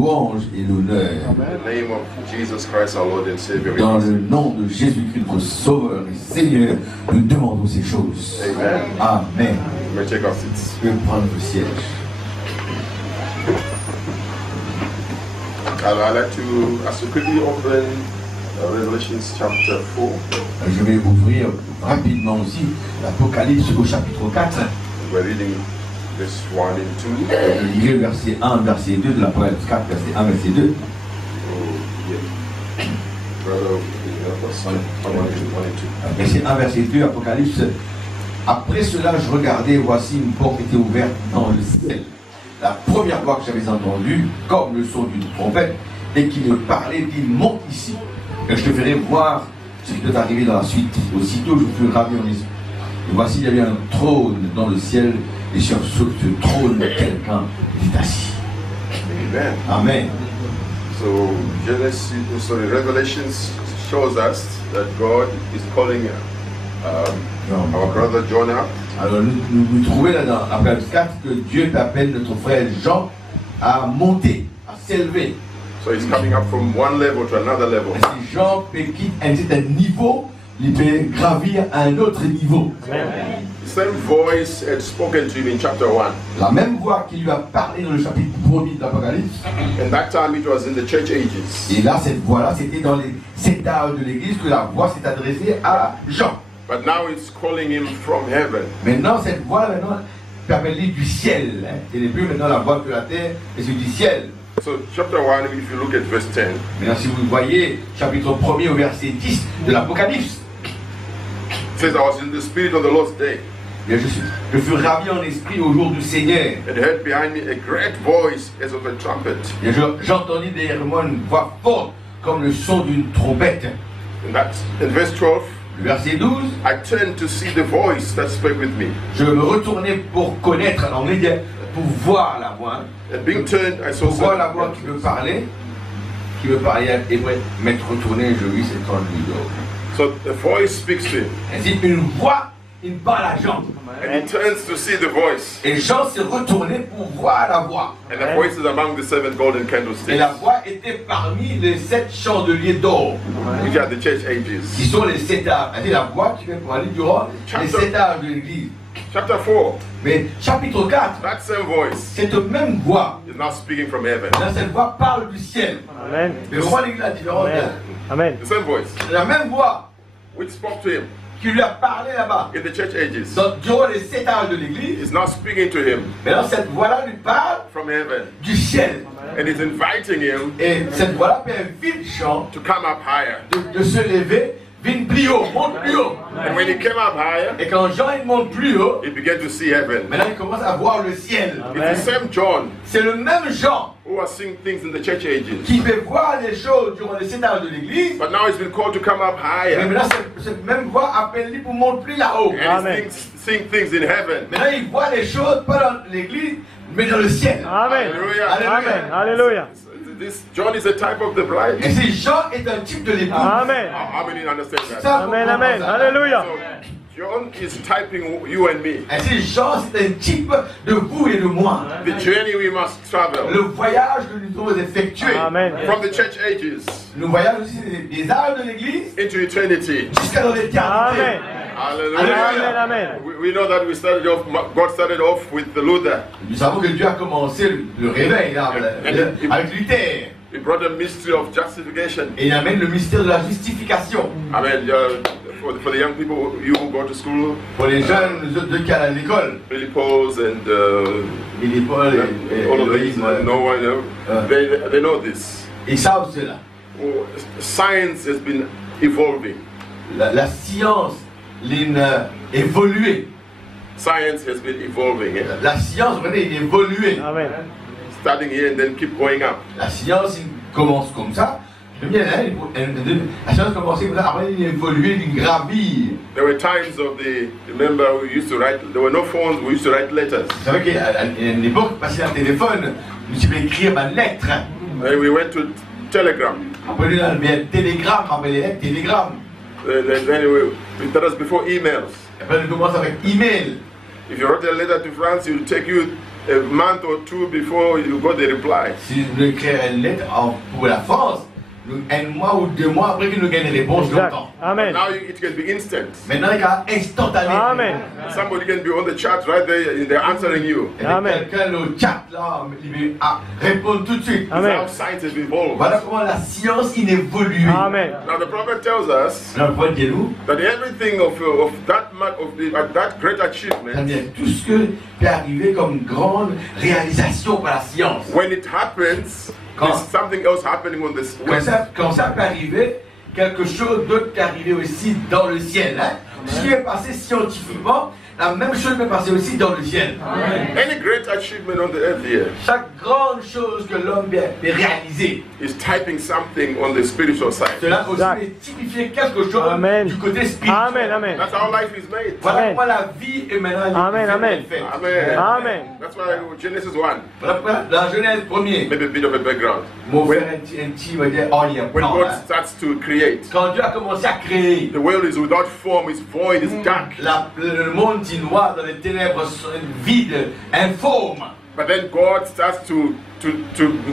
louange et l'honneur. In the name of Jesus Christ, our Lord and Savior. Dans le nom de Jésus-Christ, notre Sauveur et Seigneur, nous demandons ces choses. Amen. Amen. We may take our seats. Je vais prendre le siège. I'd like to ask you quickly open Revelation chapter 4. Je vais ouvrir rapidement aussi l'Apocalypse au chapitre 4. We're reading this 1 and 2. Je lirai verset 1, verset 2 de l'Apocalypse 4, verset 1, verset 2. Verset 1, verset 2, Apocalypse. Après cela, je regardais, voici une porte était ouverte dans le ciel. La première voix que j'avais entendue, comme le son d'une trompette, et qui me parlait, dit, monte ici, et je te ferai voir ce qui doit arriver dans la suite. Aussitôt, je fus ravi en esprit. Et voici, il y avait un trône dans le ciel, et sur ce trône, quelqu'un était assis. Amen. Amen. So Revelation shows us that God is calling our brother Jonah. Alors nous trouvons là dans Apocalypse 4 que Dieu appelle notre frère Jean à monter, à s'élever. So he's coming up from one level to another level. Et si Jean quitte un certain niveau, il peut gravir à un autre niveau. The same voice had spoken to him in chapter 1. La même voix qui lui a parlé dans le chapitre 1er de l'Apocalypse. And that time it was in the church ages. Et là, cette voix-là, c'était dans les 7 âges de l'Église que la voix s'est adressée à Jean. But now it's calling him from heaven. Maintenant, cette voix, maintenant, peut appeler du ciel. Ce n'est plus maintenant la voix de la terre, mais c'est du ciel. So chapter 1, if you look at verse 10. Maintenant, si vous voyez, chapitre 1er au verset 10 de l'Apocalypse. It says, I was in the spirit on the Lord's day. Je fus ravi en esprit au jour du Seigneur. And heard behind me a great voice as of a trumpet. Et j'entendis derrière moi une voix forte comme le son d'une trompette. And that's in verse 12. Verset 12. I turned to see the voice that spoke with me. Je me retournais pour connaître, en anglais, pour voir la voix. And being turned, I saw pour voir la voix qui me parlait et m'être retourné, je vis cette grande lumière. So the voice speaks to him. Ainsi, une voix, il parle à Jean. And he turns to see the voice. Et Jean s'est retourné pour voir la voix. And the voice is among the 7 golden candlesticks. Et la voix était parmi les 7 chandeliers d'or. Which are the church ages. Qui sont les 7 âges. C'est la voix qui fait parler durant les 7 âges de l'Église. Chapter 4. Mais chapitre 4. That same voice. Cette même voix. Is now speaking from heaven. Là, cette voix parle du ciel. Amen. Mais comment l'Église la différence? Amen. The same voice. La même voix. Which spoke to him. Qui lui a parlé là-bas. In the church ages. Durant les 7 âges de l'Église. Is now speaking to him. Maintenant, cette voix-là lui parle from heaven. Du ciel. And is inviting him. Et cette voix-là invite Jean to come up higher. De se lever. Viens plus haut, monte plus haut. And when he came up higher, et quand Jean il monte plus haut, he began to see heaven. Maintenant il commence à voir le ciel. It's the same John. C'est le même Jean. Who was seeing things in the church ages. Qui fait voir les choses durant les 7 âges de l'Église. But now he's been called to come up higher. Mais maintenant cette même voix appelle lui pour monter plus là-haut. And he's seeing things in heaven. Maintenant il voit les choses pas dans l'Église, mais dans le ciel. Amen. Alléluia. Amen. Alléluia. This John is a type of the bride. Et si Jean est un type de l'époux. Amen. How many understand that? Amen. Amen. Alléluia. So, John is typing you and me. Et si Jean c'est un type de vous et de moi. The journey we must travel. Le voyage que nous devons effectuer. Amen. From the church ages. Le voyage aussi des âges de l'Église. Into eternity. Jusqu'à dans l'éternité. Amen. Hallelujah. Amen. We know that God started off with the Luther. Nous savons que Dieu a commencé le réveil là, avec Luther. He brought the mystery of justification. Et il amène le mystère de la justification. I mean, for the young people, you who go to school. Pour les jeunes, ceux qui allent à l'école. Philippos and Paul et all of these, no one, they know this. Ils savent cela. Science has been evolving. La science évolué. Science has been evolving. La science maintenant il évolué. Amen. Starting here and then keep going up. La science commence comme ça. La science commence comme ça. Après il évolué, il gravit. There were times remember we used to write, there were no phones, we used to write letters. Vous savez qu'à une époque, parce qu'il y a un téléphone, nous devons écrire ma lettre. And we went to telegram. Après il y a un télégramme, après les lettres, télégramme. That was before emails. Après on commence avec email. If you wrote a letter to France, it would take you a month or two before you got the reply. Si nous écrivons une lettre pour la France, un mois ou 2 mois après que nous gagnons une réponse Exact. longtemps. Amen. Now it can be instant. Maintenant, il y a instantané. Amen. Somebody can be on the chat right there, they're answering you. Et Amen. quelqu'un au chat là, il veut répondre tout de suite. Amen. How science has evolved. Voilà comment la science évolue. Amen. Now the prophet tells us Dans le point de nous, that everything of that great achievement, c'est-à-dire tout ce que peut arriver comme grande réalisation par la science. when it happens, there's something else happening on this. Quand ça peut arriver, quelque chose d'autre peut arriver aussi dans le ciel. Hein? Ce qui est passé scientifiquement, la même chose peut passer aussi dans le ciel. Any great achievement on the earth here Chaque grande chose que l'homme peut réaliser, is typing something on the spiritual side. cela aussi Exact. est typifier quelque chose Amen. du côté spirituel. Amen. Amen. That's how life is made. Voilà Amen. pourquoi la vie est maintenant Amen, amen. faite. Amen. Amen. That's why Genesis 1, Voilà pourquoi la Genèse 1er, maybe a bit of a background. mon frère un petit va dire, oh il y a un When plan, God hein. starts to create, Quand Dieu a commencé à créer, the world is without form, it's void, it's dark. le monde dit noir dans les ténèbres, vide, informe. But then God starts to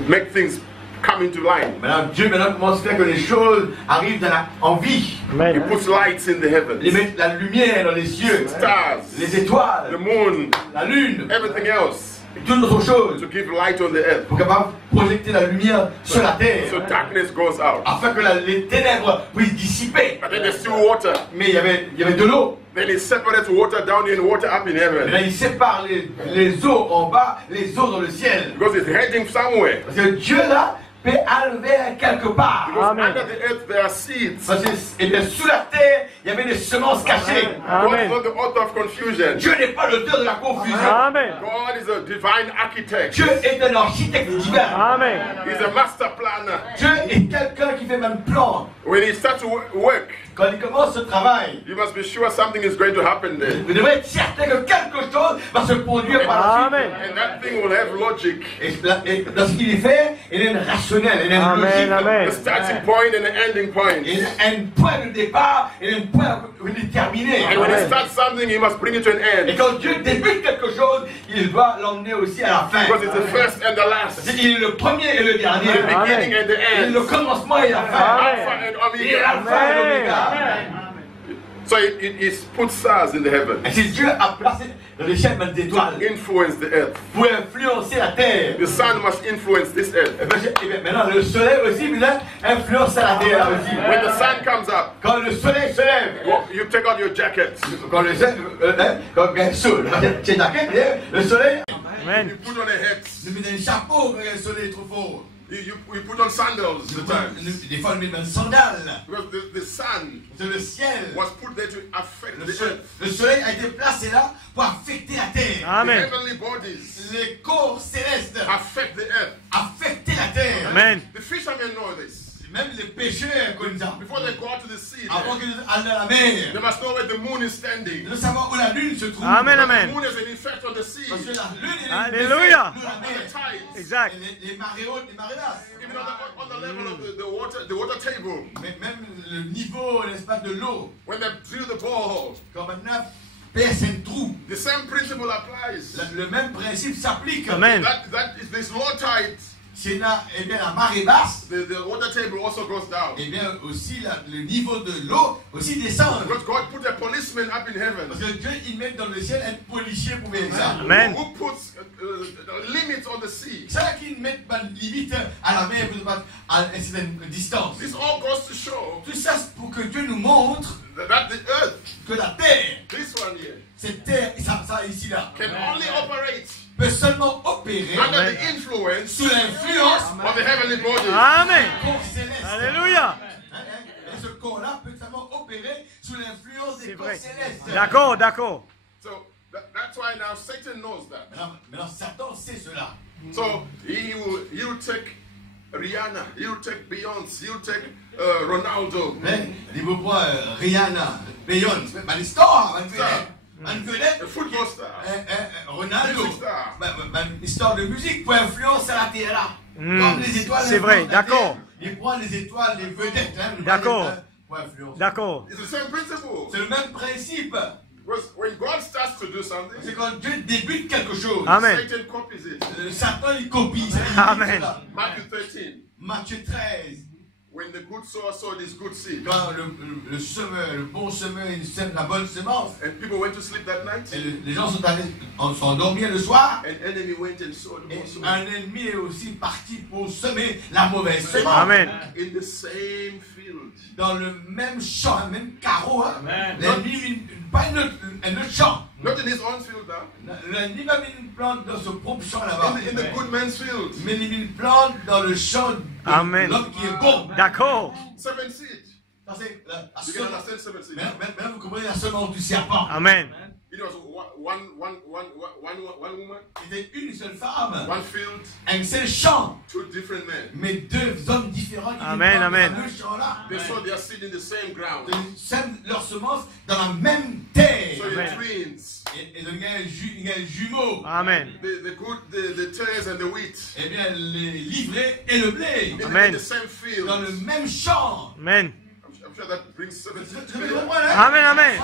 make things come into line. Maintenant, Dieu commence à faire que les choses arrivent en vie. He Amen. puts lights in the Il heavens, met la lumière dans les cieux, stars, les the étoiles, moon, la lune, everything else et toutes autres choses to give light on the earth. pour capable projeter la lumière sur la terre, So darkness goes out. afin que les ténèbres puissent dissiper. But then there's still water. Mais il y avait de l'eau. Then he separates water down here and water up in Et heaven. là, il sépare les eaux en bas, les eaux dans le ciel. Because it's heading somewhere. Parce que Dieu là peut aller quelque part. Because Amen. under the earth there are seeds. Parce que et bien, sous la terre, il y avait des semences cachées. God is Amen. not the author of confusion. Dieu n'est pas l'auteur de la confusion. Amen. God is a divine architect. Dieu est un architecte divin. Amen. He's a master planner. Dieu est quelqu'un qui fait même plan. When he starts to work, Quand il commence ce travail, you must be sure something is going to happen there. vous devrez être certain que quelque chose va se produire par la Amen. And that thing will have logic. suite. Et lorsqu'il est fait, il est rationnel, il est Amen, logique. amen. A starting point and an ending point. Il a un point de départ et un point où il est terminé. And when he Amen. starts something, he must bring it to an Et end. quand Dieu débute quelque chose, il doit l'emmener aussi à la fin. Because it's the first and the last. Il est le premier et le dernier. The Amen. beginning and the Il est le end. commencement et la fin. Amen. Alpha and Il est Omega. l'alpha et l'oméga. So it puts stars in the heaven. Et si Dieu a placé dans le ciel des étoiles Influence the earth. pour influencer la terre, The sun must influence this earth. et bien maintenant le soleil aussi vient influencer la terre aussi. When the sun comes up, Quand le soleil se lève, you take out your jacket. quand le soleil, quand le soleil, le soleil, Amen. You put on a hat. nous met un chapeau quand le soleil est trop fort. You put on sandals sometimes. Des fois, nous mettons un sandal. Because the sun C'est le ciel. was put there to affect the earth. Le soleil a été placé là pour affecter la terre. The Amen. heavenly bodies Les corps célestes affect the earth. affecter la terre. Amen. The fishermen know this. Même les pêcheurs connaissent ça. Before they go out to the sea, Avant they qu'ils aillent à la mer, must know where the moon is standing. ils doivent savoir où la lune se trouve. Amen, The amen. moon has an effect on the sea. Parce que la lune est Alléluia. nous la On the mer. tides. Exact. Les marées hautes, les marées basses. Even on the level of the water table. Mais même le niveau, n'est-ce pas, de l'eau. When they drill the borehole, Quand maintenant perce un trou, the same principle applies. le même principe s'applique. Amen. That is this low tide. C'est là, eh bien, la marée basse, The water table also goes down. eh bien, aussi le niveau de l'eau aussi descend. Because God put a policeman up in heaven. Parce que Dieu, il met dans le ciel un policier pour faire ça. Amen. Who puts limits on the sea. C'est là qu'il met une limite à la mer à une certaine distance. This all goes to show Tout ça, c'est pour que Dieu nous montre that the earth, que la terre, this one here, cette terre, ça ici là, can only operate peut seulement opérer under the influence sous l'influence of the heavenly bodies. Amen. du corps céleste. Alléluia. Et ce corps-là peut seulement opérer sous l'influence des C'est corps vrai. célestes. D'accord, d'accord. So that's why now Satan knows that. Maintenant, Satan sait cela. So he'll take Rihanna, he'll take Beyonce, he'll take Ronaldo. Mais il veut voir Rihanna, Beyoncé, une histoire, une vedette, A football star. Ronaldo, Music star. une histoire de musique pour influencer la terre là. Comme les étoiles. c'est vrai, influencent la d'accord. terre, il prend les étoiles, les vedettes, D'accord. pour influencer. D'accord. It's the same principle. C'est le même principe. Because when God starts to do something, C'est quand Dieu débute quelque chose. Amen. Satan copies it. Satan, il copie. Amen. Matthew 13. Matthieu 13. When the good sower sowed his good seed, Quand le semeur, le bon semeur, il sème la bonne semence. and people went to sleep that night, Et les gens sont endormis le soir. an enemy went and sowed Et also un ennemi est aussi parti pour semer la mauvaise semence. Amen. in the same field. Dans le même champ, le même carreau. Hein. Amen. L'ennemi, pas un autre champ. Not in his own field now, L'ennemi va mettre une plante dans son propre champ là-bas. in the good man's field. Mais il met une plante dans le champ de Amen. l'homme qui est bon. D'accord. 7 seed. Ça, c'est la You can semence. understand 7 seed. Maintenant, vous comprenez la semence du serpent. Amen. It was one woman, C'était une seule femme, one field, un seul champ, 2 different men. mais deux hommes différents qui Amen, amen. dans le champ-là. They sowed their seed in the same ground. Ils sèment leur semence dans la même terre. So you're Amen. twins. Et donc, il y a un jumeau. Amen. The tares and the wheat. Eh bien, les livrés et le blé. In Amen. the same field. Dans le même champ. Amen. I'm sure that brings 7 seed Vous together. comprenez? Amen, amen.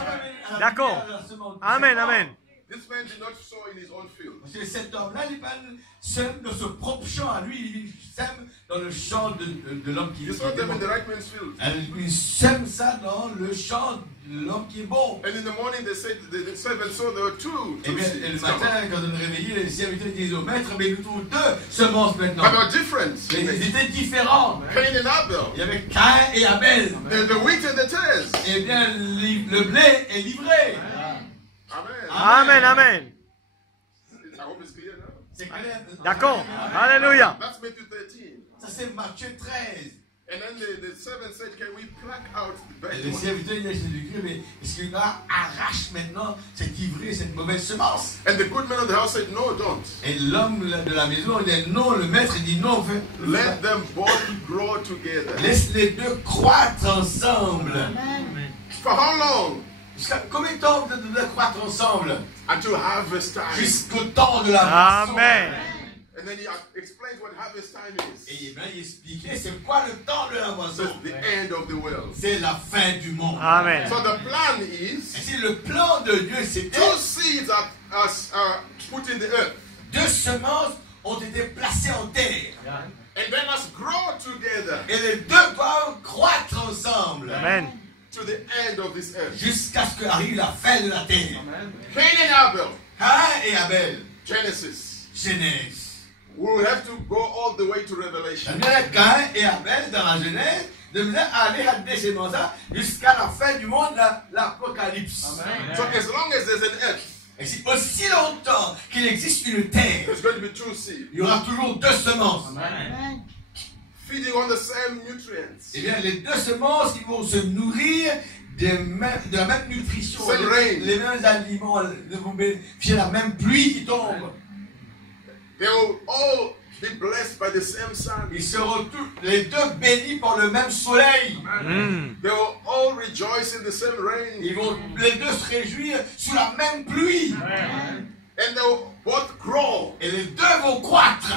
À la D'accord. lumière de la semence du Amen, serpent. amen. This man did not sow in his own field. Parce que cet homme-là, il sème dans son propre champ. À lui, il sème dans le champ de l'homme qui He est sowed them in bon. the right man's field. Il sème ça dans le champ de l'homme qui est bon. And in the morning they said the servants saw there were two Et bien, seeds. le matin, quand on est réveillé, les serviteurs disent au maître, mais nous trouvons 2 semences maintenant. But they were different. Mais ils étaient différents. Cain and Abel. Il y avait Caïn et Abel. The wheat and the tares. Eh bien, le blé est livré. Amen. Amen, amen. I hope it's clear now. C'est clair. D'accord. Alléluia. That's Matthew 13. Ça, c'est Matthieu 13. And then the servant said, can we pluck out the Et bad le one? serviteur, il a dit, mais est-ce qu'il arrache maintenant cette ivrée, cette mauvaise semence? And the good man of the house said, no, don't. Et l'homme de la maison, il dit non, le maître, il dit non, Let them both grow together. laisse les deux croître ensemble. For how long? Jusqu'à combien de temps de croître ensemble? Until harvest time. Jusqu'au temps de la moisson. Amen. And then he explains what harvest time is. Et bien, il expliquait c'est quoi le temps de la moisson? It's the end of the world. C'est la fin du monde. Amen. So the plan Et is si le plan de Dieu, c'était 2 seeds are put in the earth. 2 semences ont été placées en terre. And they must grow together Et les 2 doivent croître ensemble. Amen. to the end of this earth. Jusqu'à ce qu'arrive la fin de la terre. Cain and Abel, Caïn et Abel. Genesis. Genèse. We will have to go all the way to Revelation. Caïn et Abel dans la Genèse devaient aller à décemment ça jusqu'à la fin du monde, l'Apocalypse. So as long as there's an earth, Et si aussi longtemps qu'il existe une terre, there's going to be 2 seeds il y aura toujours 2 semences. feeding on the same nutrients. Eh bien, les 2 semences qui vont se nourrir de la même nutrition, C'est vrai. les mêmes aliments, de vous bénéficier de la même pluie qui tombe. They will all be blessed by the same sun. Ils seront tous les 2 bénis par le même soleil. Mm. They will all rejoice in the same rain. Ils vont les 2 se réjouir sous la même pluie. And they will both grow. Et les 2 vont croître.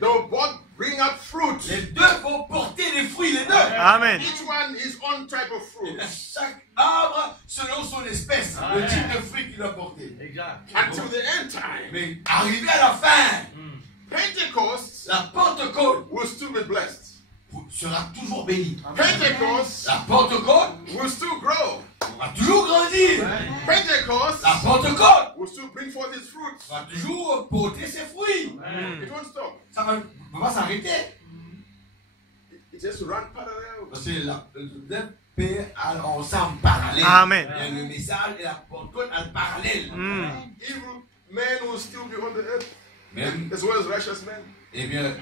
They will both bring up fruit. Les 2 vont porter des fruits, les 2. Amen. Each one his own type of Et fruit. chaque arbre selon son espèce, le type de fruit qu'il va porter. Until the end time. Mais arrivé à la fin, Pentecost la Pentecôte will still be blessed. sera toujours bénie. Pentecost La Pentecôte will still grow. va toujours grandir. Pentecost La Pentecôte will still bring forth its fruit. va toujours porter ses fruits. It won't stop. Ça va pas s'arrêter. It just run parallel. Parce que le paix ensemble parallèle. Amen. Il y a le message et la Pentecôte en parallèle. Mm. Evil men will still be on the earth, Même, as well as righteous men. eh bien,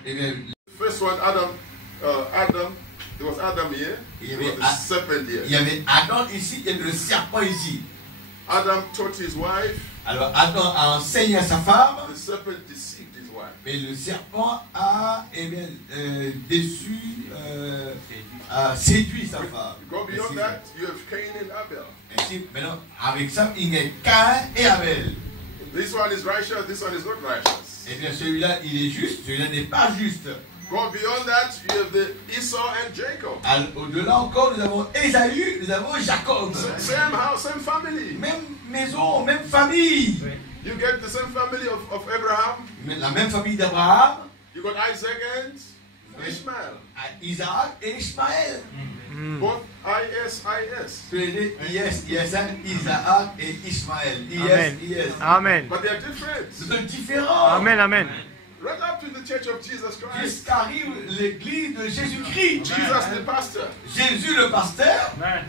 First one, Adam. There was Adam here. Yeah, There was the but serpent il y here. avait Adam ici et le serpent ici. Adam taught his wife. Alors Adam a enseigné à sa femme, The serpent deceived his wife. mais le serpent a a séduit sa femme. Go beyond that, you have Cain and Abel. Ainsi, maintenant, avec ça, il y a Caïn et Abel. This one is righteous, this one is not righteous. Eh bien, celui-là, il est juste, celui-là n'est pas juste. Go beyond that, you have the Esau and Jacob. Au-delà encore, nous avons Ésaü, nous avons Jacob. Same house, same family. Même maison, même famille. You get the same family of Abraham. La même famille d'Abraham. You got Isaac and Ishmael. Isaac et Ishmaël. Both I-S. Isaac et Ishmaël. Amen. But they are different. C'est différent. Amen. Amen. Right up to the church of Jesus Christ. Jusqu'arrive l'église de Jésus-Christ. Jesus the pastor. Jésus le pasteur. And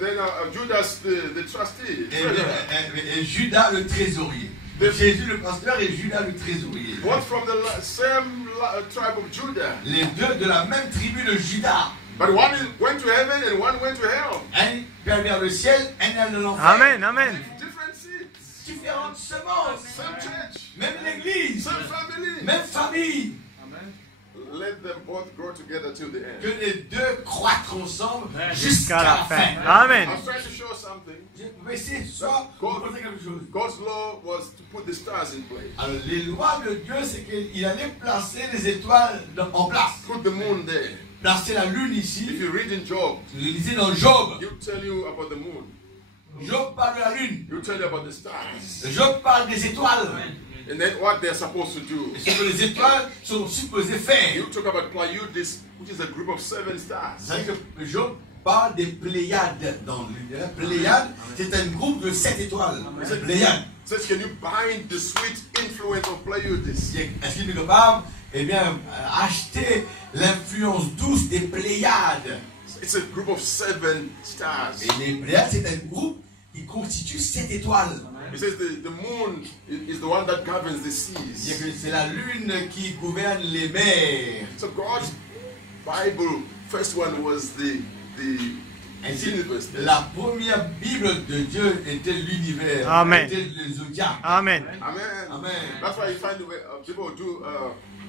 then Judas the trustee. Et Judas le trésorier. Jésus le pasteur et Judas le trésorier. Both from the same tribe of Judah. Les deux de la même tribu de Judas. But one went to heaven and one went to hell. Un vers le ciel, un vers l'enfer. Amen. Amen. Different seeds. Différentes semences. Same church. Même l'église. Same family. Même famille. Let them both grow together till the end. Que les deux croître ensemble jusqu'à la fin. Amen. I was trying to show something. Je vais essayer ce soir de vous montrer quelque chose. God's law was to put the stars in place. Alors, les lois de Dieu, c'est qu'il allait placer les étoiles en place. Put the moon there. Placer la lune If ici. you read in Job, Vous lisez dans Job. he'll tell you about the moon. Job parle de la lune. He'll tell you about the stars. Job parle des étoiles. And then what they're supposed to do. Et ce que les étoiles sont supposées faire. He'll talk about Pleiades, which is a group of 7 Vous stars. savez que Job parle des Pléiades dans l'univers. Pléiades, c'est un groupe de 7 étoiles. C'est Pléiades. Says, can you bind the sweet influence of Pleiades? Est-ce qu'il est capable, acheter l'influence douce des Pléiades? It's a group of 7 stars. Et les Pléiades, c'est un groupe qui constitue 7 étoiles. He says the moon is the one that governs the seas. C'est la lune qui gouverne les mers. So God's Bible, first one was the universe. La première Bible de Dieu était l'univers. Amen. Était le zodiaque. Amen. Amen. Amen. That's why you find people do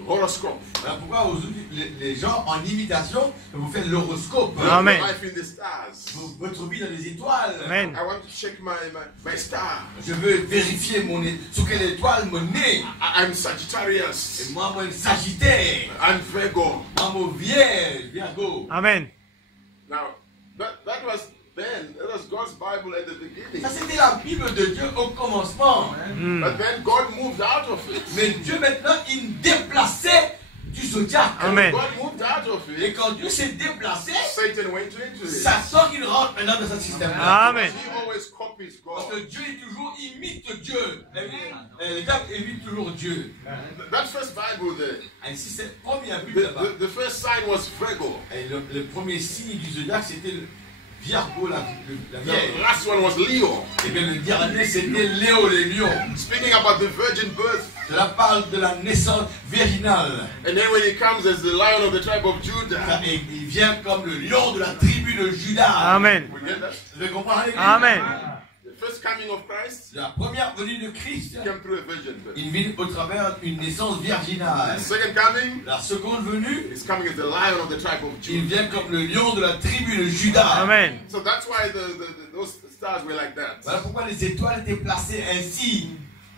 horoscope. Voilà pourquoi aujourd'hui, les gens en imitation, vous faites l'horoscope. Amen. Life in the stars. Votre vie dans les étoiles. Amen. I want to check my star. Je veux vérifier sur quelle étoile mon nez. I'm Sagittarius. Et moi, mon Sagittaire. I'm Virgo. Moi, mon Vierge. Virgo. Amen. Now, that was then. That was God's Bible at the beginning. Ça, c'était la Bible de Dieu au commencement. But then God moved out of it. Mais Dieu, maintenant, il déplaçait du zodiaque. Amen. God moved out of Et it. quand Dieu s'est déplacé, Satan went into it. Satan, il rentre maintenant dans ce système-là. Amen. He always copies Parce God. que Dieu est toujours imite Dieu. Le diable imite toujours Dieu. That first Bible there, Ainsi, c'est la première Bible là-bas. the first sign was Virgo. Et le premier signe du zodiaque, c'était le Virgo, la The Vierge. last one was Leo. Et bien le dernier, c'était Léo, les lions. Speaking about the virgin birth. Cela parle de la naissance virginale. And then when he comes as the lion of the tribe of Judah. Et il vient comme le lion de la tribu de Judas. Amen. We get that? Vous comprenez? Amen. The first coming of Christ La première venue de Christ, came through a virgin birth. il vient au travers d'une naissance virginale. The second coming La seconde venue, is coming as the lion of the tribe of il Judah. vient comme le lion de la tribu de Judas. Amen. So that's why those stars were like that. Voilà pourquoi les étoiles étaient placées ainsi,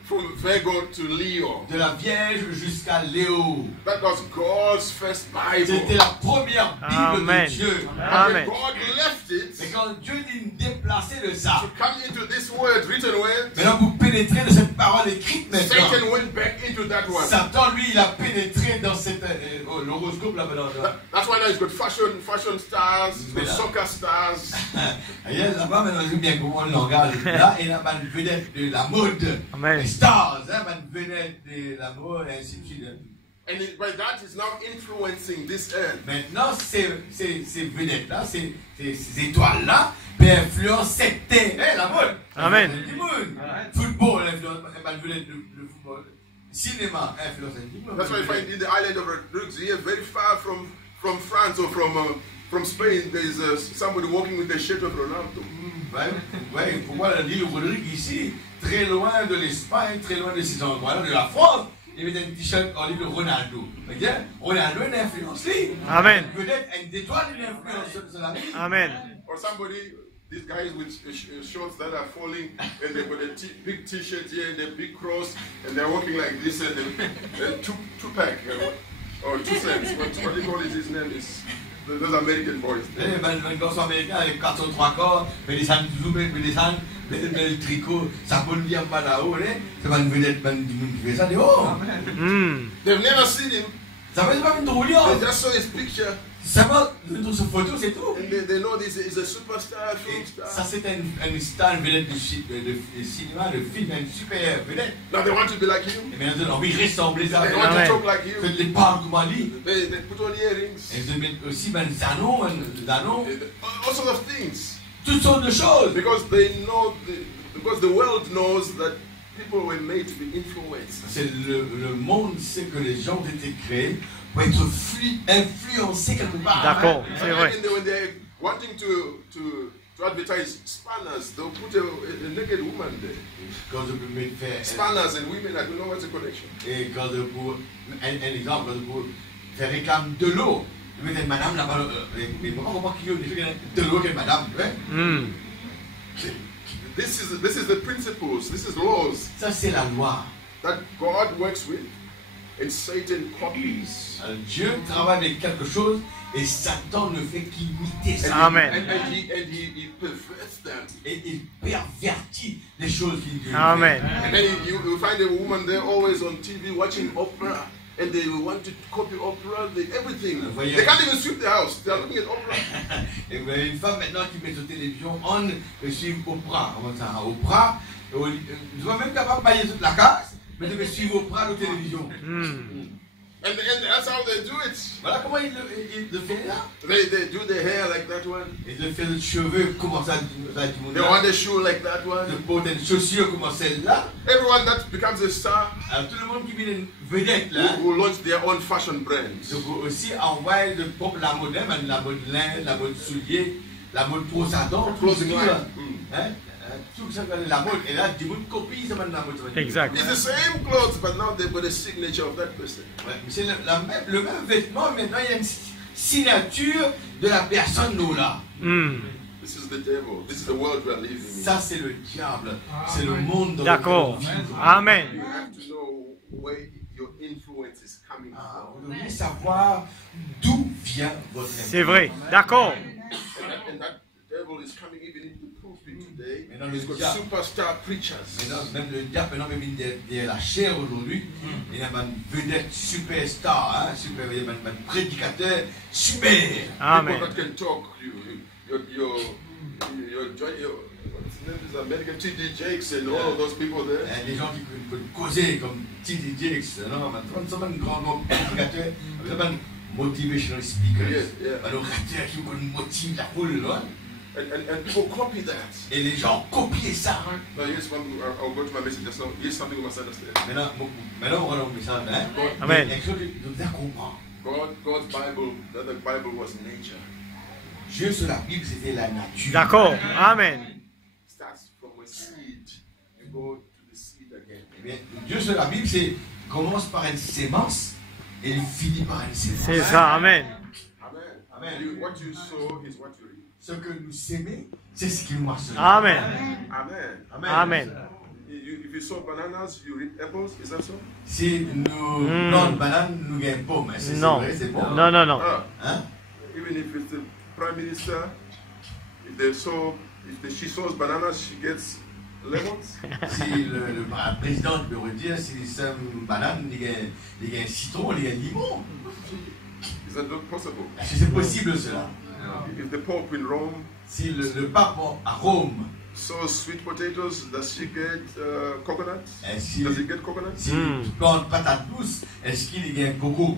From Virgo to Leo. de la Vierge jusqu'à Léo. That was God's first C'était Bible. la première Bible Amen. de Dieu. And Amen. when God left Mais it quand Dieu dit déplacer de ça, to come into this word, written word, maintenant vous pénétrez de cette parole écrite maintenant. Satan went back into that one. Satan, lui, il a pénétré dans cette l'horoscope là maintenant. That's why now he's got fashion stars, he's got Mais là- soccer stars. Là-bas, maintenant, je bien comment le langage. Là, il y a une vedette de la mode. Amen. Les stars, une vedette de la mode, et ainsi de suite. And by that is now influencing this earth. Maintenant, ces vedettes-là, ces étoiles-là, peuvent influencer cette terre, la mode. Amen. Du monde. Football, influence, une vedette de football. Cinéma, influence du monde. That's why you find in the island of Rodrigues here, very far from France or from Spain, there is somebody walking with a shirt of Ronaldo. Ouais, pourquoi l'île Rodrigue ici, très loin de l'Espagne, très loin de ces endroits-là, de la France, il y avait un t-shirt en ligne de Ronaldo. Regarde, Ronaldo a une influence. Amen. Peut-être une étoile, une influence sur la vie. Amen. Or somebody, these guys with shorts that are falling, and they've got a big t-shirt here and a big cross, and they're walking like this, and two pack. or 2 cents. What do you call it? His name is those American boys. Un garçon américain avec 4 3 quarts, mais les sangs mais les sangs, le tricot, ça peut bien pas là-haut, c'est pas une vedette, qui fait ça dehors. They've never seen him. Ça va pas une drôle. They just saw his picture. Ça va dans sa photo, c'est tout. And they know this is a superstar, film star. Ça c'est un star, une vedette de cinéma, de film, une super vedette. Now they want to be like you. Et maintenant, ils ont envie de ressembler à They elle. want to talk like you. Faites les parles comme Ali. They put on earrings. Et ils mettent aussi des anneaux, All sorts of things. toutes sortes de choses. Because they know, because the world knows that people were made to be influenced. C'est le monde sait que les gens ont été créés pour être influencés quelque part. D'accord, c'est vrai. And when they're wanting to advertise spanners, they'll put a naked woman there. Quand je peux mettre faire Spanners and women, I don't know what's the connection. et quand je pour un exemple, quand je pour faire réclame de l'eau, je mets une madame là-bas, mais comment qui de l'eau que madame, This is the principles, this is laws ça c'est la loi. that God works with, and Satan copies. Dieu travaille avec quelque chose et Satan ne fait qu'imiter ça. Amen. And he perverts them. Et il pervertit les choses qu'il dit. Amen. And then you find a woman there always on TV watching opera, and they want to copy opera, everything. They can't even sweep the house. They are looking at opera. Et vous avez une femme maintenant qui met sur télévision, on suit Oprah. Comment ça, Oprah? Ils sont même capables de bailler toute la case, mais de suivre Oprah à la télévision. And that's how they do it. Voilà comment il le fait là. They do their hair like that one. Il le fait les cheveux, comment ça, They want a shoe like that one. de porter une chaussure comme celle-là. Everyone that becomes a star Alors tout le monde qui vient une vedette là, will launch their own fashion brands. donc aussi envoyer la mode, la mode lin, la mode soulier, la mode brosse à dents, tout ce qui là. Hein? Tout ça, la mode, et là, du monde copie, ça la mode. Exact. It's the same clothes, but now they've got a signature of that person. Ouais, mais c'est le même vêtement, maintenant il y a une signature de la personne là. This is the devil. This is the world we are living in. Ça c'est le diable, c'est le monde dans D'accord. lequel on vit. Amen. You have to know where your influence is coming from. Vous devez savoir d'où vient votre C'est vrai. D'accord. And that devil is coming even into the pulpit today. Mais non, He's le got diable. superstar preachers. Maintenant, même le diable, maintenant, même derrière la chair aujourd'hui, il y a une vedette superstar, hein, super, il y a un prédicateur super. Amen. People that can talk. What's his name is American T.D. Jakes and all of those people there. Il y a des gens qui peuvent causer comme T.D. Jakes, non, c'est un grand prédicateur, un motivational speaker, un orateur qui motive la foule, non? And people copy that. Et les gens copient ça. Now here's one. I'll go to my message just now. Here's something we must understand. Maintenant, on va le message, hein? Amen. Il y a quelque chose que nous devons comprendre. God's Bible, the Bible was nature. Dieu sur la Bible, c'était la nature. D'accord. Amen. Starts from a seed. You go to the seed again. Eh bien, Dieu sur la Bible, c'est commence par une sémence et il finit par une sémence. C'est ça. Amen. Amen. Amen. What you sow is what you reap. Ce que nous sémons, c'est ce qui nous marche. Amen. Amen. Amen. If you sow bananas, you reap apples. Is that so? Si nous non banane, nous gagnons pomme. C'est Non. vrai, c'est bon. Non, non, non. Hein? Even if it's the prime minister, if she sows bananas, she gets lemons. Si le président peut dire, si c'est une banane, il y a un citron, il y a un limon. Is that not possible? Est-ce que c'est possible cela? If the Pope in Rome Si le pape à Rome, sows sweet potatoes, does she get coconuts? si Does he get coconuts? tu plantes patate douce, est-ce qu'il y a un coco?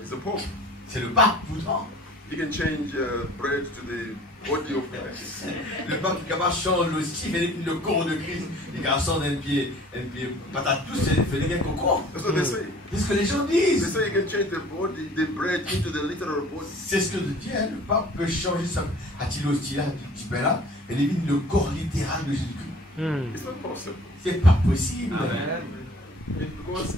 It's the Pope. C'est le pape, pourtant. He can change bread to the body of Christ. Le pape qui est capable de changer le style, le corps de Christ, les garçons d'un pied patate douce, il fait un coco. That's what they say. C'est ce que les gens They disent. say you can change the bread into the literal body. C'est ce que dit, hein, le pape peut changer sa là, du pain là, et devine le corps littéral de Jésus-Christ. It's not possible. C'est pas possible. Because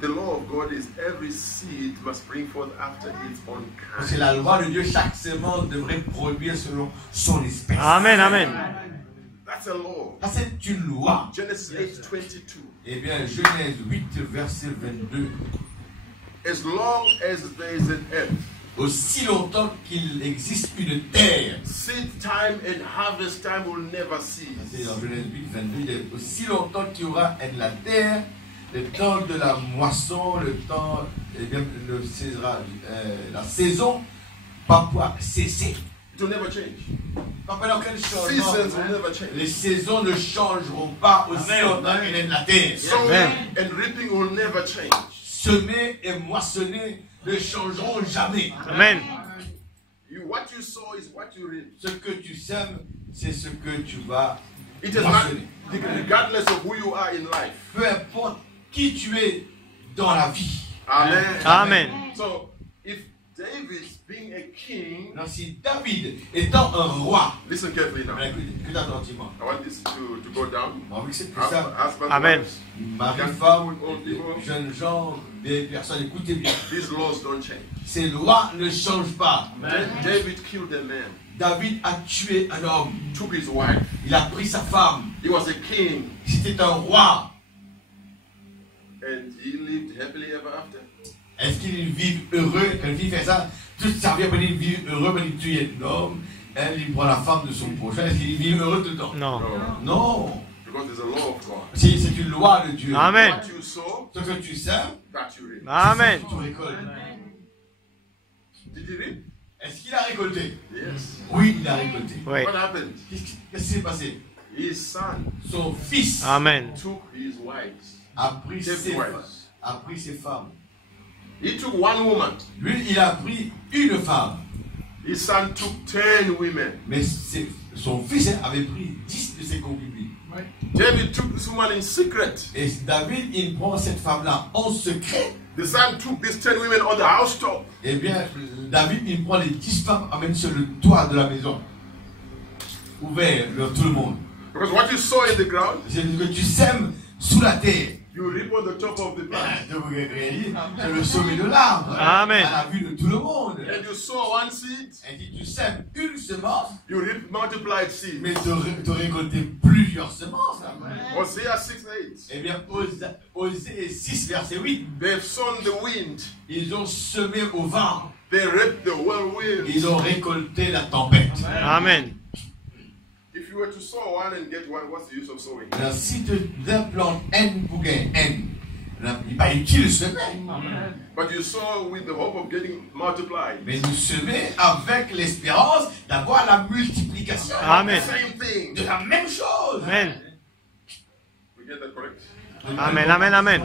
the law of God is every seed must bring forth after its own C'est kind. la loi de Dieu, chaque semence devrait produire selon son espèce. Amen. Amen. That's a law. Ça, c'est une loi. Genesis 8:22. Eh bien, Genèse 8, verset 22. as long as there is an earth, aussi longtemps qu'il existe une terre. seed time and harvest time will never C'est cease. dans Genèse 8, 22, il dit, aussi longtemps qu'il y aura de la terre, le temps de la moisson, le temps, eh bien, la saison, pas pouvoir cesser. It will never change. Pas pendant quel changement. Seasons will never change. Les saisons ne changeront pas aussi longtemps qu'il y a de la terre. Sowing and reaping will never change. Semer et moissonner ne changeront jamais. Amen. What you sow is what you reap. Ce que tu sèmes, c'est ce que tu vas It is not moissonner. regardless of who you are in life. Peu importe qui tu es dans la vie. Amen. Amen. So if David being a king, Alors, si David étant un roi, listen carefully now. écoute attentivement. I want this to go down. On va que c'est plus ça. Husbands, Amen. wives, Mari, femme, jeunes gens, des personnes, écoutez bien. these laws don't change. Ces lois ne changent pas. David killed a man, David a tué un homme. took his wife. Il a pris sa femme. He was a king, C'était un roi. and he lived happily ever after. Est-ce qu'il vit heureux? Quand il fait ça, toute sa vie, il vit heureux, quand il tue un homme, il prend la femme de son prochain. Est-ce qu'il vit heureux tout le temps? Non. Non. Because there's a law of God. C'est une loi de Dieu. Amen. What you sow, Ce que tu sèmes, that you reap. Amen. tu récoltes. Did he reap? Est-ce qu'il a récolté? Yes. Oui, il a récolté. Oui. What happened? Qu'est-ce qui s'est passé? His son Son fils Amen. took his wives. a pris His ses femmes. He took one woman. Lui, il a pris une femme. His son took 10 women. Mais son fils avait pris 10 de ses concubines. David took this woman in secret. Et David, il prend cette femme-là en secret. The son took these 10 women on the housetop. Eh bien, David, il prend les 10 femmes, amène sur le toit de la maison. Ouvert vers tout le monde. Because what you sow in the ground, C'est ce que tu sèmes sous la terre. you reap on the top of the plant. C'est le sommet de l'arbre. Amen. À la vue de tout le monde. And you sow one seed, Et si tu sèmes une semence, you reap multiplied seed. mais tu récoltes plusieurs semences. Hosea 6:8. Eh bien, Osée 6, verset 8. They've sown the wind. Ils ont semé au vent. They reap the whirlwind. Ils ont récolté la tempête. Amen. If you were to sow one and get one, what's the use of sowing? Alors, si tu implantes N pour gagner N, il n'est pas utile de semer. But you sow with the hope of getting multiplied. Mais nous semer avec l'espérance d'avoir la multiplication. Amen. Same thing. De la même chose. Amen. We get that correct? Amen. Amen. Amen.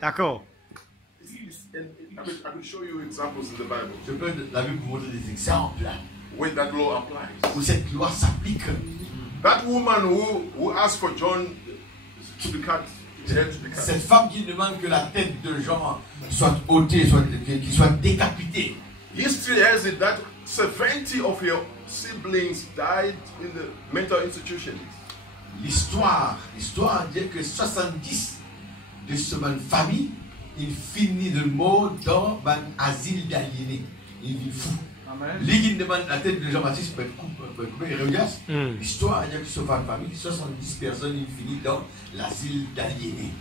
D'accord. And I could show you examples in the Bible Je peux la Bible vous montrer des exemples where that law applies. où cette loi s'applique. That woman who asked for John to be cut, his head to be cut. Cette femme qui demande que la tête de Jean soit ôtée, qu'il soit décapité. History has it that 70 of your siblings died in the mental institutions. L'histoire dit que 70 de cette famille, il finit de mort dans un asile d'aliénés. Il vit fou. L'Église demande la tête de Jean-Baptiste pour être coupé. Et regarde, l'histoire dit que ce famille, 70 personnes, il finit dans l'asile d'aliénés.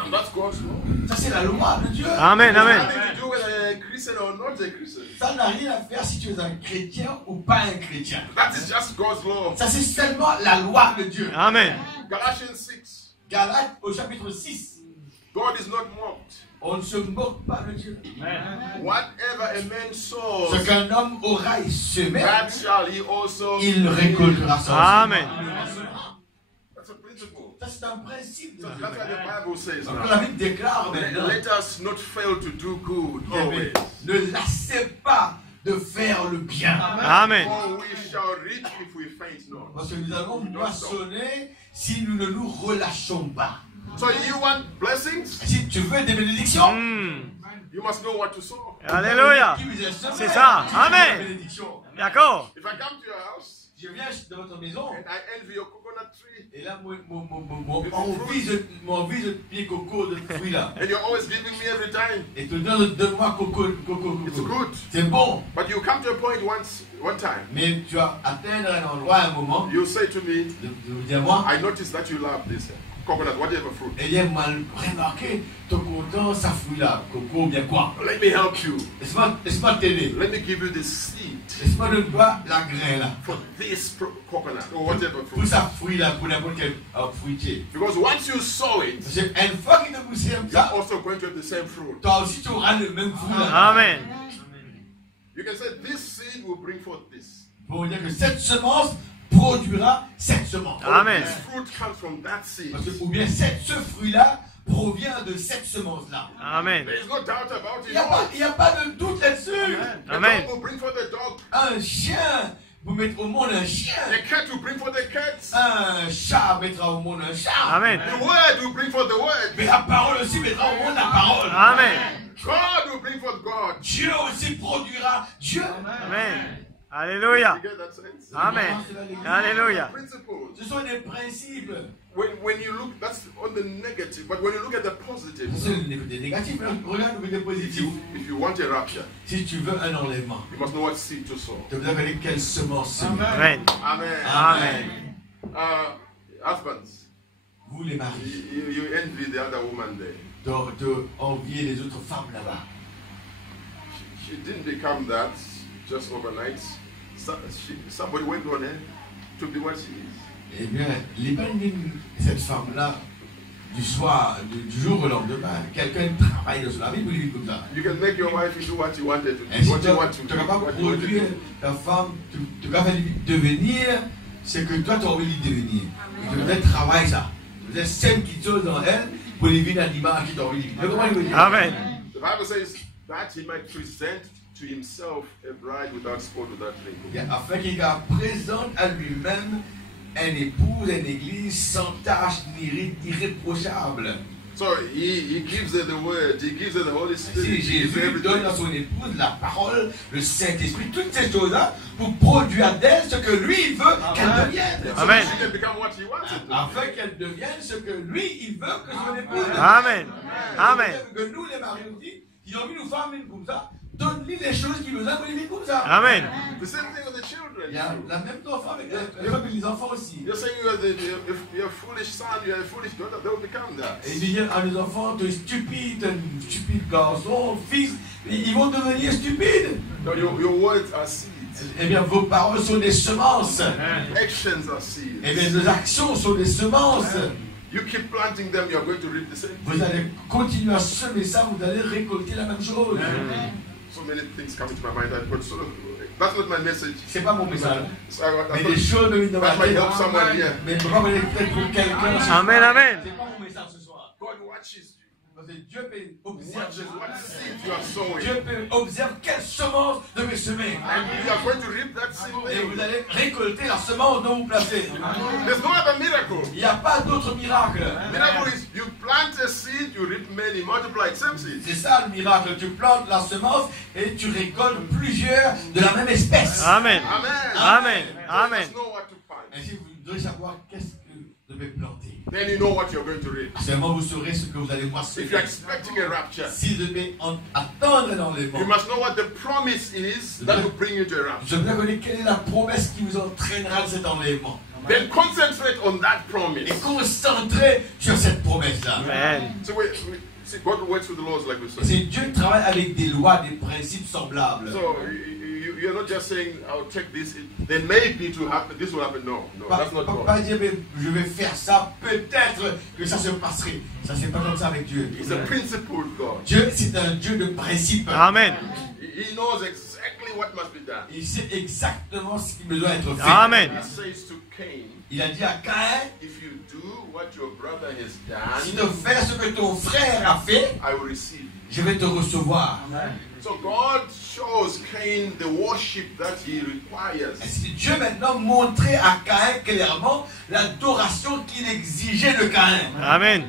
And that's God's law. Ça, c'est la loi de Dieu. Amen. Amen. Nothing to do whether you're a Christian or not a Christian. Ça n'a rien à faire si tu es un chrétien ou pas un chrétien. That is just God's law. Ça, c'est seulement la loi de Dieu. Amen. Galatians 6. Galates au chapitre 6. God is not mocked. On ne se moque pas de Dieu. Whatever a man sows, Ce qu'un homme aura semé, that shall he also il récoltera ça. Amen. That's a principle. Ça, c'est un principe. That's what the Bible says. Donc, la Bible déclare maintenant, Let us not fail to do good always. ne lassez pas de faire le bien. Amen. For we shall reap if we faint not. Parce que nous allons moissonner si nous ne nous relâchons pas. So you want blessings? Si tu veux des bénédictions, You must know what to sow. Alléluia. C'est ça. Amen. D'accord. If I come to your house Je viens dans votre maison and I envy your coconut tree, et là, mon envie de pied coco de fruits là. and you're always giving me every time, Et tu donnes de moi coco. it's good. C'est bon. But you come to a point one time, Mais tu vas atteindre un endroit, un moment, you say to me, de dire moi, I notice that you love this. coconut, whatever fruit. Eh bien, moi, remarquez, ton content, ça fruit là, coco, bien quoi. Let me help you. Laisse-moi t'aider. Let me give you the seed Laisse-moi donner la graine là. for this coconut or whatever Pour fruit. ça fruit là, pour n'importe quel fruitier. Because once you sow it, Parce qu'une fois qu'il te pousse comme you're ça, also going to have the same fruit. toi aussi tu auras le même fruit là. Amen. You can say this seed will bring forth this. Pour dire que cette semence produira cette semence. Amen. This fruit comes from that seed. Parce que, ou bien ce fruit-là provient de cette semence-là. Amen. There is no doubt about Il it. n'y a pas de doute là-dessus. The Amen. dog will bring forth the dog. Un chien, vous mettrez au monde un chien. The cat will bring forth the cat. Un chat mettra au monde un chat. Amen. The word will bring forth the word. Mais la parole aussi mettra au monde la parole. Amen. God will bring forth God. Dieu aussi produira Dieu. Amen. Alléluia. You get that sense? Amen. Alléluia. Principles. Ce sont des principes. When you look, that's on the negative, but when you look at the positive, Ce sont des négatifs, regarde le côté positif. if you want a rapture, Si tu veux un enlèvement, you must know what seed to sow. tu dois connaître quelle semence semer. Amen. Amen. Amen. Husbands, Vous les maris, you envy the other woman there. de envier les autres femmes là-bas. She didn't become that just overnight. Somebody went on her to be what she is. Eh bien, l'imagine cette femme-là, du soir, du jour au lendemain, quelqu'un travaille dans la vie pour lui comme ça. You can make your wife do what you wanted to Et do, si what tu you want to es do, capable what de you wanted to produire do. ta femme, tu vas faire devenir ce que toi tu as envie de devenir. Tu dois travailler ça. Tu dois sème quelque chose dans elle pour lui vivre l'animal qui t'a envie de vivre. Amen. The Bible says that he might present to himself a bride without spot, without wrinkle. Afin qu'il présente à lui-même un épouse, une église sans tache, ni ride, irréprochable. So he gives her the word, he gives her the Holy Spirit, Si he gives her Jésus donne à everything. son épouse la parole, le Saint-Esprit, toutes ces choses-là pour produire d'elle ce que lui il veut qu'elle devienne. So Amen. she can become what he wanted to. Afin qu'elle devienne ce que lui il veut que son épouse devienne. Amen. Amen. Que nous les maris aussi, qui ont envie de nous faire vivre comme ça, donne-lui les choses qu'il nous a pour les vivre comme ça. Amen. The same thing with the children. Il y a la même enfant avec les enfants aussi. You're saying if you're a foolish son, you're a foolish daughter, they will become that. Et il dit à les enfants, tu es stupide, un stupide garçon, fils, ils vont devenir stupides. No, your words are seeds. Eh bien, vos paroles sont des semences. Actions are seeds. Eh bien, nos actions sont des semences. You keep planting them, you're going to reap the same Vous thing. allez continuer à semer ça, vous allez récolter la même chose. So many things come into my mind. That's not my message. C'est pas mon message. So Mais des choses me viennent dans ma that might tête. help someone here. Mais peut-être pour quelqu'un. Amen, amen. C'est pas mon message ce soir. God watches you. Parce que Dieu peut observer. Watches what seed you are sowing. Dieu peut observer quelle semence de me semer. And you are going to reap that seed. Et vous allez récolter la semence dont vous placez. There's no other miracle. Il n'y a pas d'autre miracle. Miracle is you plant a seed, you reap many, multiply it, same seed. C'est ça le miracle. Tu plantes la semence et tu récoltes plusieurs de la même espèce. Amen. Amen. Amen. You Amen. must know what to plant. Ainsi, vous devez savoir qu'est-ce que vous devez planter. Then you know what you're going to reap. Seulement vous saurez ce que vous allez If moissonner. you're expecting a rapture, Si vous devez attendre dans les you vents, must know what the promise is that will bring you to a rapture. je veux connaître quelle est la promesse qui vous entraînera de cet enlèvement. Then concentrate on that Et promise. concentrez sur cette promesse-là. Amen. So see, God works with the laws like we said. C'est Dieu qui travaille avec des lois, des principes semblables. So you're not just saying, I'll take this, then maybe it will happen, this will happen. No, that's not God. Pas dire, mais je vais faire ça, peut-être que ça se passerait. Ça c'est pas comme ça avec Dieu. He's a principled God. Dieu, c'est un Dieu de principe. Amen. He knows exactly what must be done. Il sait exactement ce qui doit être fait. Amen. He says to Cain, Il a dit à Caïn, if you do what your brother has si tu done, fais ce que ton frère a fait, I will receive you. je vais te recevoir. So God shows Cain the worship that he requires. Ainsi, Dieu maintenant montrait à Caïn clairement l'adoration qu'il exigeait de Caïn. Amen.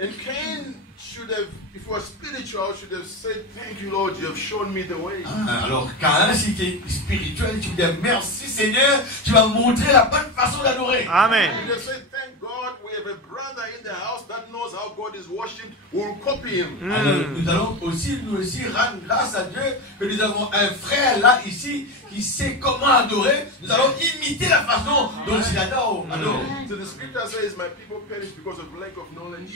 And Cain should have, if he was spiritual, should have said, thank you, Lord, you have shown me the way. Alors Caïn, si tu es spirituel, tu dis merci Seigneur, tu vas montrer la bonne façon d'adorer. Amen. You have said, thank God, we have a brother in the house that knows how God is worshipped, will copy him. Alors, nous allons aussi, nous aussi, rendre grâce à Dieu que nous avons un frère là, ici, qui sait comment adorer. Nous allons imiter la façon dont il adore. So the scripture says, my people perish because of lack of knowledge.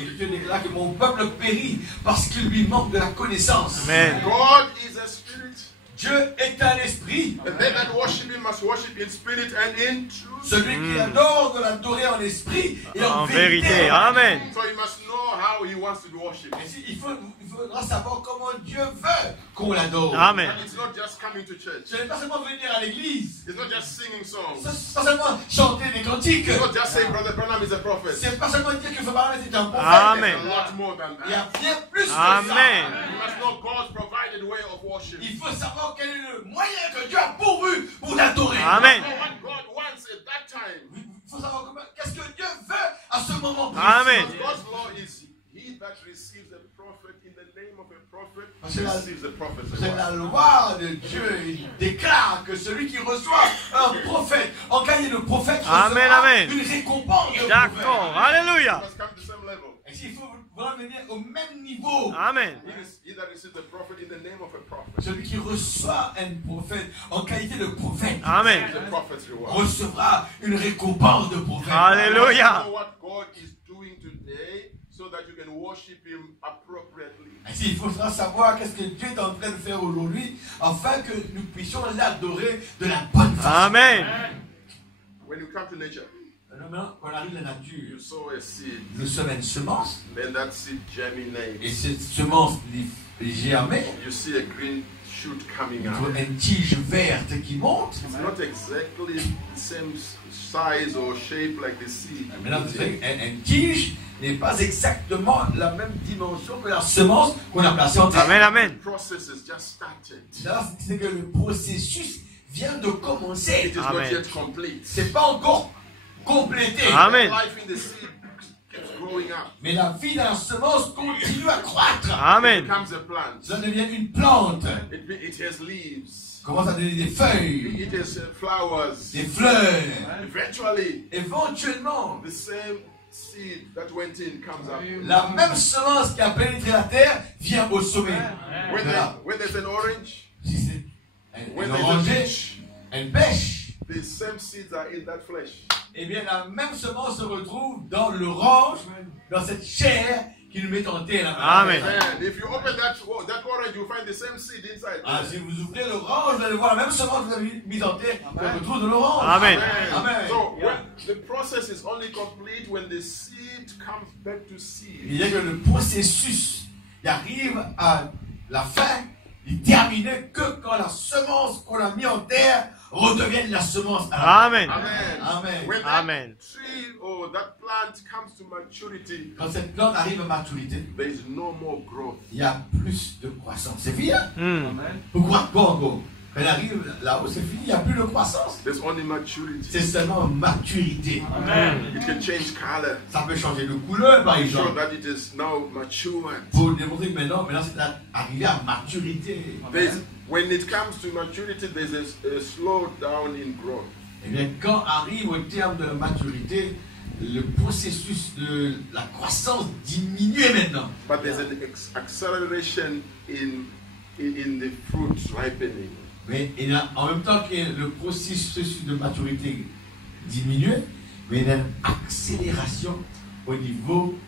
L'Écriture déclare que mon peuple périt parce qu'il lui manque de la connaissance. Amen. God is a spirit. Dieu est un esprit. And they that worship him must worship in spirit and in truth. Celui qui adore doit l'adorer en esprit et en vérité. Amen. So you must know how he wants to be worshipped. Et il faudra savoir comment Dieu veut qu'on l'adore. Amen. And it's not just coming to church. Ce n'est pas seulement venir à l'église. It's not just singing songs. C'est pas seulement chanter des cantiques. It's not just saying Brother Branham is a prophet. C'est pas seulement dire que Branham est un prophète. Amen. There's a lot more than Il y a that. bien plus que Amen. ça. You must know God's provided way of worship. Il faut savoir quel est le moyen que Dieu a pourvu pour l'adorer. Amen. Know what God wants at that time. Il faut savoir qu'est-ce que Dieu veut à ce moment précis. Amen. God's law is he that receives a prophet in the name of a prophet Parce que la- receives a prophet. C'est la loi de Dieu. Il déclare que celui qui reçoit un prophète, en cas de prophète, Amen, recevra amen. une récompense de D'accord. prophète. You Alléluia. must come to the same level. Et s'il faut vraiment venir au même niveau, Amen. He that receives a prophet in the name of a prophet celui qui reçoit un prophète en qualité de prophète Amen. is a prophet's reward. recevra une récompense de prophète. Alléluia. Know what God is doing today so that you can worship him appropriately. Ainsi, il faudra savoir qu'est-ce que Dieu est en train de faire aujourd'hui afin que nous puissions l'adorer de la bonne façon. Amen. When you come to nature, Maintenant, quand on arrive à la nature, you sow a seed, nous sommes une semence then that seed germinates. et cette semence germe, You see a green shoot coming il out. faut une tige verte qui monte. It's not exactly the same size or shape like the seed. Maintenant, vous savez, une tige n'est pas exactement la même dimension que la semence qu'on a placée en terre. Amen. Amen. The process has just started. C'est que le processus vient de commencer. It is Amen. not yet complete. C'est pas encore complété. Amen. Life in the seed keeps growing up. Mais la vie de la semence continue à croître. It Amen. becomes a plant. Ça devient une plante. It has leaves. Commence à donner des feuilles, It has flowers. des fleurs. Eventually, Éventuellement, the same seed that went in comes up. la même semence qui a pénétré la terre vient au sommet. When there's an orange, Si c'est when un there's a oranger, peach, une pêche, the same seeds are in that flesh. eh bien la même semence se retrouve dans l'orange, dans cette chair qui nous met en terre. Amen. And if you open that orange, you find the same seed inside. Ah, si vous ouvrez l'orange, vous allez voir la même semence que vous avez mise en terre qui se retrouve dans l'orange. Amen. Amen. So the process is only complete when the seed comes back to Il seed. y a que le processus il arrive à la fin, il termine que quand la semence qu'on a mis en terre redevienne la semence à la Amen. Amen. Amen. When that Amen. tree or that plant comes to maturity, Quand cette plante arrive à maturité, there is no more growth. il y a plus de croissance. C'est fini, hein? Hmm. Pourquoi pas encore? Quand elle arrive là-haut, c'est fini, il n'y a plus de croissance. There's only maturity. C'est seulement maturité. It can change color. Ça peut changer de couleur, par Show exemple. that it is now matured. Pour démontrer que maintenant c'est arrivé à maturité. When it comes to maturity, there's a slow down in growth. Eh bien, quand arrive au terme de la maturité, le processus de la croissance diminue maintenant. But there's an acceleration in the fruit ripening. Mais il y a, en même temps que le processus de maturité diminue, mais il y a une accélération au niveau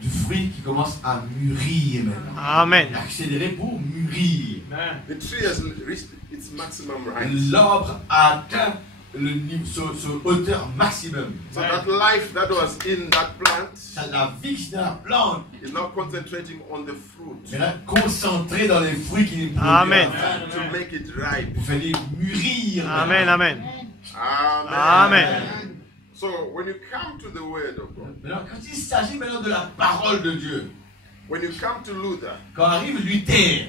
du fruit qui commence à mûrir maintenant. Amen. Accélérer pour mûrir. The tree has reached its maximum height. L'arbre a atteint le niveau, son hauteur maximum. So that life that was in that plant La vie qui est dans la plante is now concentrating on the fruit est là concentrée dans les fruits qui produisent. Amen. to make it ripe. Pour faire les mûrir. Amen. Amen. Amen. Amen. So when you come to the word of God, Maintenant, quand il s'agit maintenant de la parole de Dieu, when you come to Luther, quand arrive Luther,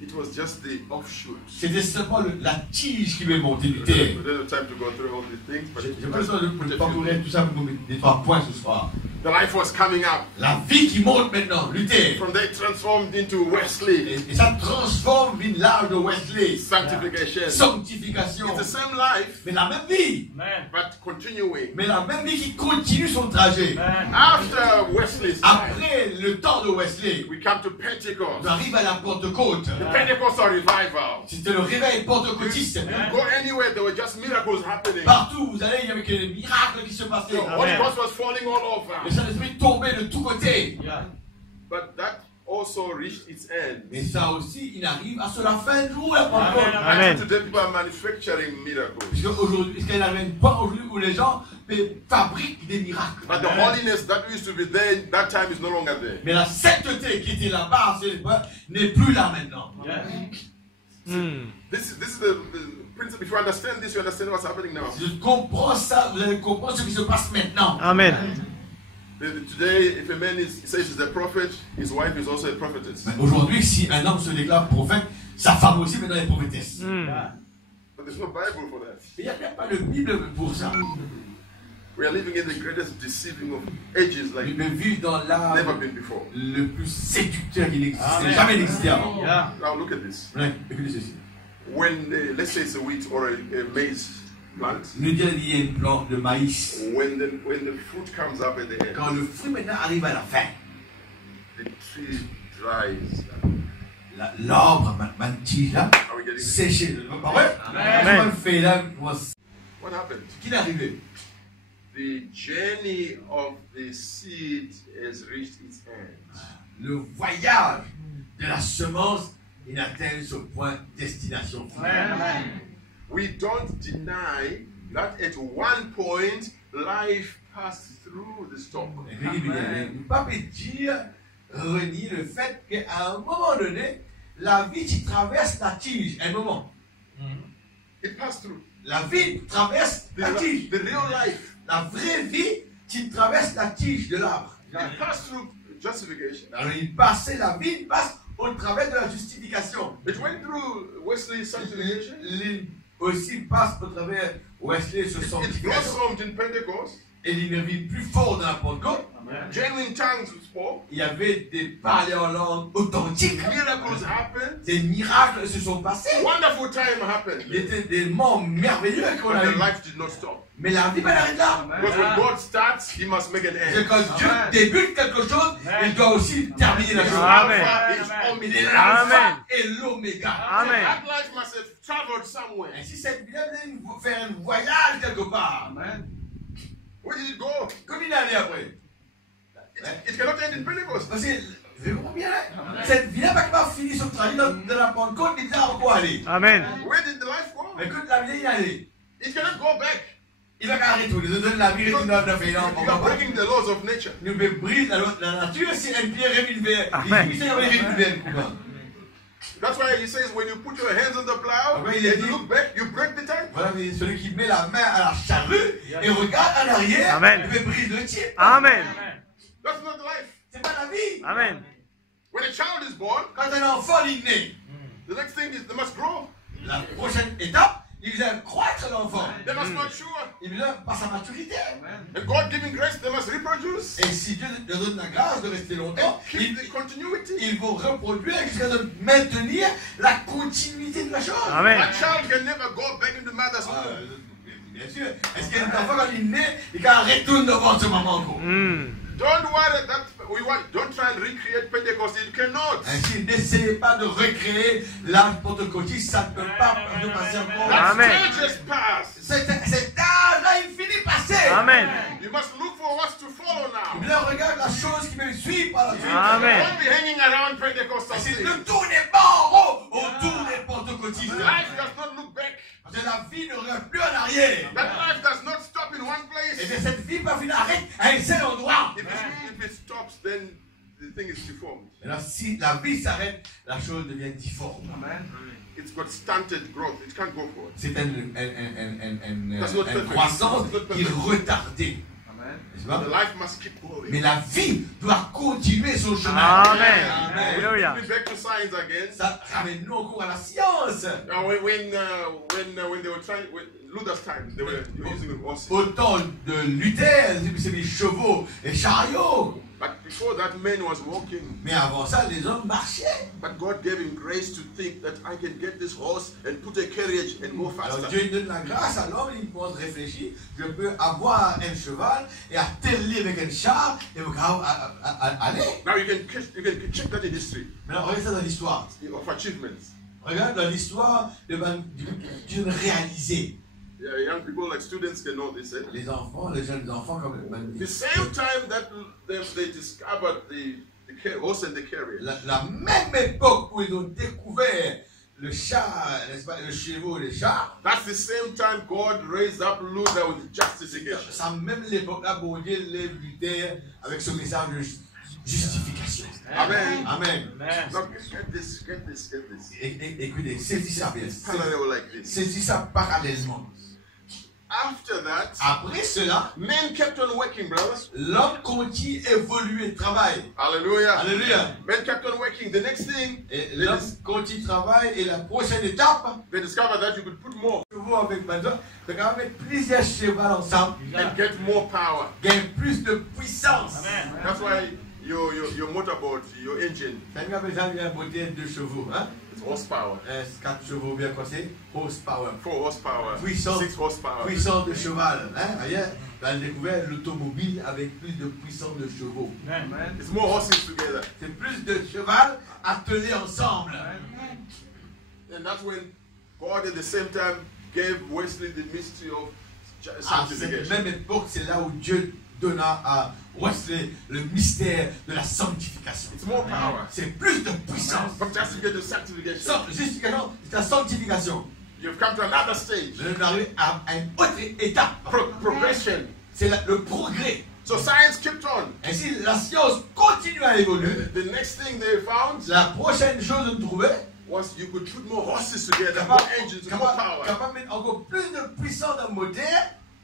it was just the offshoot. c'était seulement la tige qui m'est montée We Luther. don't have time to go through all these things, but J'ai pas besoin de parcourir tout ça pour les 3 points ce soir. The life was coming up. La vie qui monte maintenant, Luther. From there, it transformed into Wesley. Et ça transforme l'âge de Wesley. Sanctification. Sanctification. It's the same life, Mais la même vie. but continuing. Mais la même vie qui continue son trajet. After Wesley's time, Après le temps de Wesley, we come to Pentecost. on arrive à la Pentecôte. The Pentecostal revival. C'était le réveil pentecôtiste. You go anywhere, there were just miracles happening. Partout où vous allez, il y avait que des miracles qui se passaient. The Holy Ghost was falling all over. Le Saint-Esprit tombait de tous côtés. But that also reached its end. Mais ça aussi, il arrive à ce la fin du jour, la Pentecôte. Amen. Today, people are manufacturing miracles. Parce qu'il n'arrive pas aujourd'hui où les gens fabriquent des miracles. But the holiness that used to be there that time is no longer there. Mais la sainteté qui était là-bas n'est plus là maintenant. This is the principle. If you understand this, you understand what's happening now. Si je comprends ça, vous allez comprendre ce qui se passe maintenant. Amen. Today, if a man says he's a prophet, his wife is also a prophetess. Aujourd'hui, si un homme se déclare prophète, sa femme aussi maintenant est prophétesse. But there's no Bible for that. Il n'y a même pas de Bible pour ça. We are living in the greatest deceiving of ages like Mais vivre dans l'art never been before. le plus séducteur qu'il existe, jamais existé avant. Now look at this. Ouais, écoutez ceci. When, let's say it's a wheat or a maize plant, Nous disons qu'il y a une plante de maïs. when the fruit comes up at the end, Quand le fruit maintenant arrive à la fin, the tree dries. l'arbre maintenant Are we getting it? séché. Pas vrai? Amen. What happened? Qui est arrivé? The journey of the seed has reached its end. Le voyage de la semence, il atteint ce point destination finale. We don't deny that at one point life passed through the storm. Ne peut pas dire, renier le fait qu'à un moment donné, la vie qui traverse la tige, un moment. It passed through. La vie traverse la tige. The real life. La vraie vie qui traverse la tige de l'arbre. It passed through justification. Alors il passait la vie, il passe au travers de la justification. It went through Wesley's sanctification. Il aussi passe au travers Wesley se It sanctification. blossomed in Pentecost. Et il devient plus fort dans la Pentecôte. Genuine tongues spoke. Il y avait des parlers en langue authentiques. Miracles happened. Des miracles se sont passés. Wonderful time happened. Il était des moments merveilleux qu'on a But the eu. life did not stop. Mais la vie, elle arrête là. Because when God starts, He must make an C'est end. quand Dieu débute quelque chose, il doit aussi terminer la chose. Amen. Il est Amen. l'alpha et l'oméga. Amen. That life must have traveled somewhere. Et si cette vie devait faire un voyage quelque part, Where did it go? comme il est allé après. It cannot end in Pentecost. Parce que, vous comprenez bien, cette vie-là va pas finir son trajet dans la Pentecôte, il va encore aller. Amen. Where did the life go? Mais quand la vie il est allé, It cannot go back. il va arrêter tout. Les autres, la vie est une œuvre de fait. You are breaking the laws of nature. Nous brise la nature, si un pied revient vers. Amen. Il dit, il That's why He says when you put your hands on the plow Amen. and you look back, you break the time. Voilà, mais celui qui met la main à la charrue et regarde en arrière, Amen. il veut briser le type. Amen. That's not life. C'est pas la vie. Amen. When a child is born, Quand un enfant est né, the next thing is they must grow. la prochaine étape, il vient croître l'enfant. They must mature. Il vient par sa maturité. And God giving grace, they must reproduce. Et si Dieu leur donne la grâce de rester longtemps, And keep the continuity. ils vont reproduire jusqu'à de maintenir la continuité de la chose. Amen. A child can never go back into mother's Ah, womb. bien sûr. Est-ce qu'il y a un enfant quand il est né, il retourne devant sa maman encore? Don't worry that don't try and recreate Pentecost. You cannot. Ainsi, n'essayez pas de recréer l'âge pentecôtiste, ça ne peut pas passer encore. That Amen. stage has passed. Cet âge-là, il finit passé. Amen. You must look for what's to follow now. Là, regarde la chose qui me suit par la suite. Amen. Don't be hanging around Pentecostal Et c'est things. ne tournez pas en rond autour des pentecôtistes. Life does not look back. Parce que la vie ne regarde plus en arrière. That life does not stop in one Et place. bien cette vie va finir arrête à un seul endroit. If it stops, then the thing is deformed. Alors si la vie s'arrête, la chose devient difforme. It's got stunted growth. It can't go forward. C'est That's not une perfect. croissance That's not qui est perfect. retardée. N'est-ce pas? The life must keep going. Mais la vie doit continuer son chemin. Amen. Amen. Alléluia. We'll be back to science again. Ça ramène-nous encore à la science. When they were trying, Luther's time, they were using horses. Au temps de Luther, c'est des chevaux et chariots. But before that, man was walking. Mais avant ça, les hommes marchaient. But God gave him grace to think that I can get this horse and put a carriage and go Alors faster. Dieu donne la grâce à l'homme, il pense réfléchir, je peux avoir un cheval et atteler avec un char et aller. Now you can check that in history Maintenant, regarde ça dans l'histoire. of achievements. Regarde dans l'histoire d'une réalisée. Yeah, young people like students can know this. Les enfants, les jeunes enfants comme The same time that they discovered the horse and the carriage. La même époque où ils ont découvert le char, n'est-ce pas, le chevaux et les chars, That's the same time God raised up Luther with justification. c'est même l'époque-là où Dieu lève Luther avec ce message de justification. Amen. Amen. Now get this. Écoutez, saisis ça bien. Parallel like this. Saisis ça parallèlement. After that, Après cela, men kept on working, brothers. l'homme continue à évoluer, travaille. Hallelujah. Alléluia. Men kept on working. The next thing, Et l'homme continue, travaille, et la prochaine étape, they discovered that you could put more chevaux avec maintenant, tu vas mettre plusieurs chevaux ensemble, and get more power. gagne plus de puissance. That's why your motorboat, your engine, Ça nous appelle ça un moteur de chevaux, hein? it's horsepower. 4 chevaux bien conseillés, horsepower. 4 horsepower, Puissance. 6 horsepower. Puissance de cheval, hein? Ailleurs, on a découvert l'automobile avec plus de puissance de chevaux. It's more horses together. C'est plus de cheval attelés ensemble. And that's when God at the same time gave Wesley the mystery of À cette sanctification. même époque, c'est là où Dieu donna à Wesley le mystère de la sanctification. It's more power. C'est plus de puissance. From justification to sanctification. Justification, c'est la sanctification. You've come to another stage. Nous sommes arrivés à une autre étape. Progression. C'est le progrès. So science kept on. Ainsi, la science continue à évoluer. The next thing they found La prochaine chose qu'on trouvait, was you could put more horses together, more engines, more power. capable de mettre encore plus de puissance dans le moteur.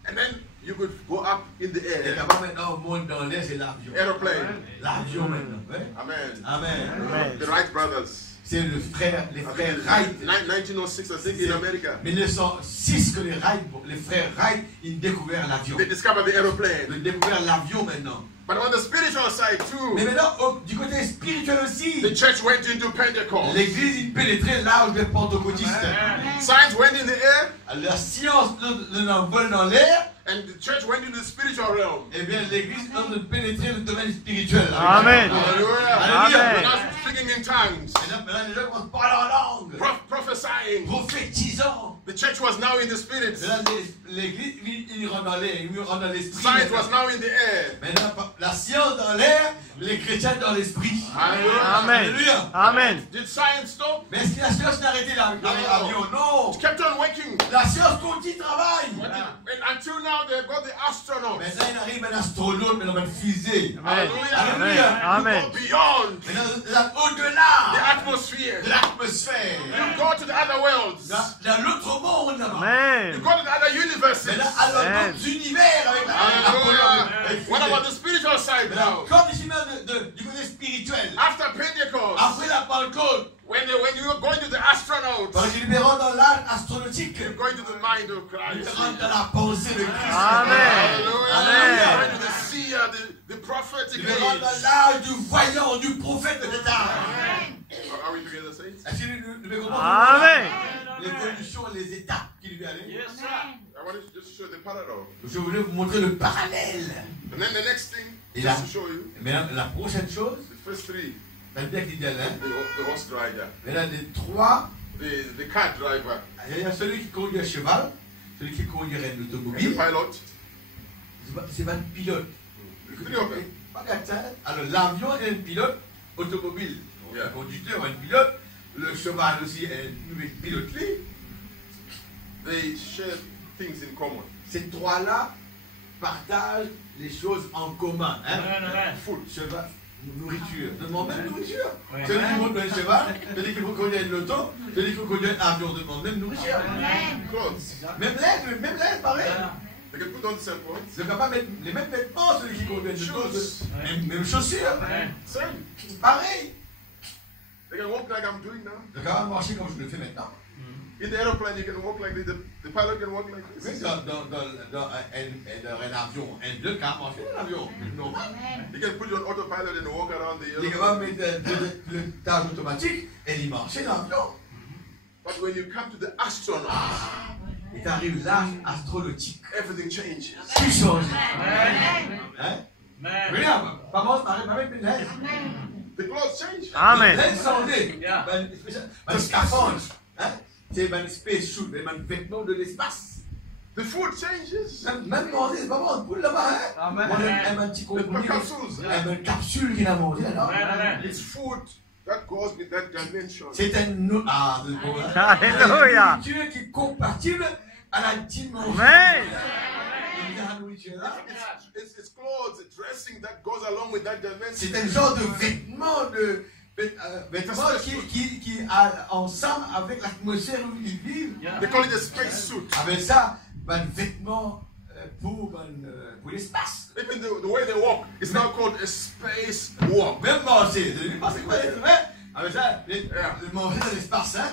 And then you could go up in the Et air. capable maintenant au monde dans l'air, c'est l'avion. Aeroplane. L'avion maintenant. Ouais. Amen. Amen. The Wright brothers. C'est les frères Wright. 1906, I think, in America. 1906 que les frères Wright, ils découvert l'avion. They discovered the aeroplane. Ils découvert l'avion maintenant. But on the spiritual side Mais too, maintenant, du côté spirituel aussi, the church went into Pentecost. l'église il pénétrait l'âge des pentecôtistes. Science went in the air, La science vole dans l'air, and the church went into the spiritual realm. et bien l'église de pénétrer le domaine spirituel. Amen. Hallelujah. Amen. Now speaking in tongues, Maintenant, les gens commencent à parler en langue, prophesying. prophétisant. The church was now in the spirit. Maintenant, l'église, il rentre dans l'air, il rentre dans l'esprit. Science was now in the air. Maintenant, la science dans l'air, les chrétiens dans l'esprit. Hallelujah. Amen. Alléluia. Amen. Did science stop? Mais est-ce que la science n'a arrêté l'avion? Non. It kept on working. La science continue travaille. And until now, they've got the astronauts. Maintenant, il arrive un astronaute, mais dans une fusée. Amen. Alléluia. Amen. You go beyond Maintenant, the au-delà atmosphere. de l'atmosphère, You go to the other worlds. dans l'autre monde. You Amen. go to the other universes. Maintenant, à l'autre univers avec Hallelujah. avec What about the spiritual side Maintenant, now? comme ici du côté spirituel, After Pentecost, après la Pentecôte, when you were going to the astronauts, quand ils libérons dans l'âge astronautique, you're going to the mind of ils Christ. rentrent dans la pensée de Christ. Amen. Hallelujah. Amen. You're going to the seer, the prophetic Ils rentrent dans age. l'âge du voyant, du prophète de l'État. Are we together, saints? Est-ce que nous devons comprendre Amen. l'évolution, les étapes qui lui allaient? I want to just show the parallel. Je voulais vous montrer le parallèle. And then the next thing, Et just là, to show you, maintenant, la prochaine chose, the first three, la bien qu'il dit là, the horse rider, maintenant, les trois, the car driver, il y a celui qui conduit un cheval, celui qui conduirait une and the automobile, pilot. c'est pas un pilote. Three of them. Regarde ça. Alors, l'avion est un pilote automobile. Yeah. Le conducteur est un pilote, le cheval aussi est un pilote. They share things in common. Ces trois-là partagent les choses en commun. Hein? Food. Cheval, nourriture. Demande même nourriture. Celui qui monte un cheval, celui qui conduit une auto, celui qui conduit un avion demande même nourriture. Clothes. Même l'aide, pareil. They can put on the same clothes. Ils sont capables de mettre les mêmes vêtements, ceux qui contiennent des choses. Même chaussures. Same. Pareil. They can walk like I'm doing now. Ils sont capables de marcher comme je le fais maintenant. In the aeroplane, you can walk like this. The pilot can walk like this. Oui, dans un avion, un pilote quand marcher dans l'avion. Normal. You can put you on autopilot and walk around the Il est airplane. capable de mettre le tâche automatique et il marcher dans l'avion. But when you come to the astronauts, Et t'arrives l'âge astrologique. everything changes. Tout change. Hein? Regarde, maman, ma même pénètre. The clothes change. Amen. L'aide changée. Ben scaphandre. Hein? C'est un space suit, un vêtement de l'espace. The food changes. Même manger, c'est pas bon, poule là-bas, hein? Amen. Moi, j'aime un petit The compromis. capsules. Une capsule qu'il a mangé, là. It's food that goes with that dimension. C'est un. Ah, c'est bon, hein? Alléluia. C'est une nourriture qui est compatible à la dimension. Amen. La nourriture là. It's clothes, it's dressing that goes along with that dimension. C'est un genre de vêtements qui a ensemble avec l'atmosphère où ils vivent. They call it a space suit. Avec ça, un vêtement pour l'espace. Even the way they walk, it's now called a space walk. Même manger, vous pensez quoi? Avec ça, manger dans l'espace, hein?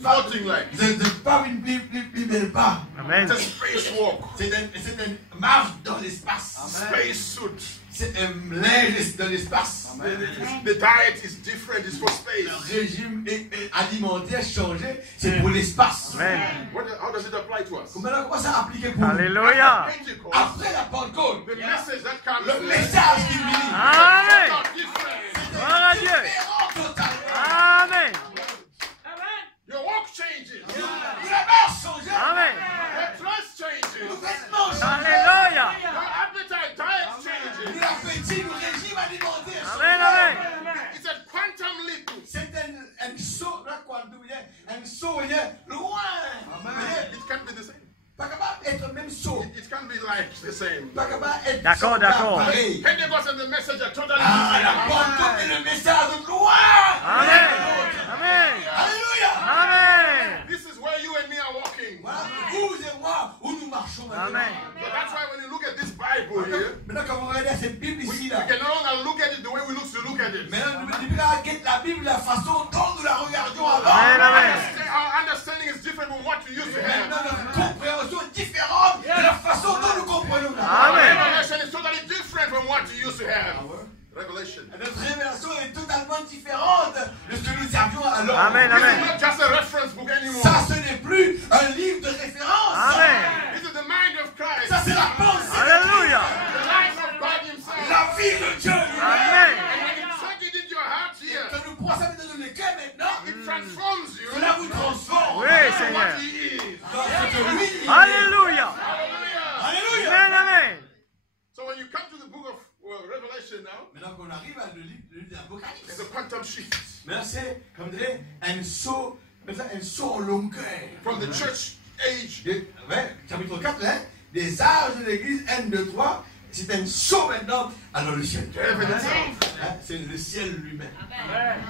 Floating like. De pas une belle pas. Amen. It's a space walk. C'est une marche dans l'espace. Space suit. C'est un linge dans l'espace. The diet is different, it's for Le space. régime alimentaire changé, c'est pour l'espace. Amen. How does it apply to us? Comment ça appliquer pour nous? Alléluia. Pentecost, Après la Pentecôte, the message that comes le message qui vient, Amen. are different. Gloire à Dieu. différent totalement. Amen. Your walk changes. La marche change. Amen. Your dress changes. Le vêtement change. Alléluia. Your appetite, diet changes. L'appétit, le régime alimentaire change. Amen. Amen. It's a quantum leap. C'est un saut, là, quand vous voyez, un saut, vous voyez, loin. It can't be the same. Pas capable d'être même saut. It can't be like the same. Pas capable d'être D'accord, d'accord. pareil. Pentecost and the message are totally Ah, la different. Pentecôte et le message de loin. Amen. Amen. Alléluia. Amen. This is where you and me are walking. Voilà, vous et moi, où nous marchons maintenant. Amen. So that's why when you look at this Bible here, Maintenant, quand vous regardez cette Bible we ici, là, can no longer look at it the way we used to look at it. maintenant, nous devons regarder la Bible, la façon dont nous la regardions avant. Amen. Amen. Our understanding is different from what we used to have. Maintenant, notre compréhension est différente de la façon dont nous comprenons. Amen. Revelation is totally different from what you used to have. Revelation. Notre révélation est totalement différente de ce que nous avions alors. Amen. This is Amen. not just a reference book anymore. Ça, ce n'est plus un livre de référence. Amen. This is the mind of Christ. Ça, c'est la pensée. Alléluia. The life of God Himself. La vie de Dieu. Amen. And when you check it into your heart here, Quand nous prenons ça dans le cœur maintenant, it transforms you cela vous transforme. Oui, into Seigneur. what He is. Dans ce que lui il est. Alléluia. Hallelujah. Alléluia. Amen. Amen. So when you come to the book of Revelation now, Maintenant qu'on arrive à le livre de l'Apocalypse. it's a quantum shift Maintenant, c'est, comme dirait, un saut en longueur. from the church age. Chapitre 4, hein, des âges de l'église, 1, 2, 3. C'est un saut maintenant dans le ciel. Heaven itself. Hein, c'est le ciel lui-même.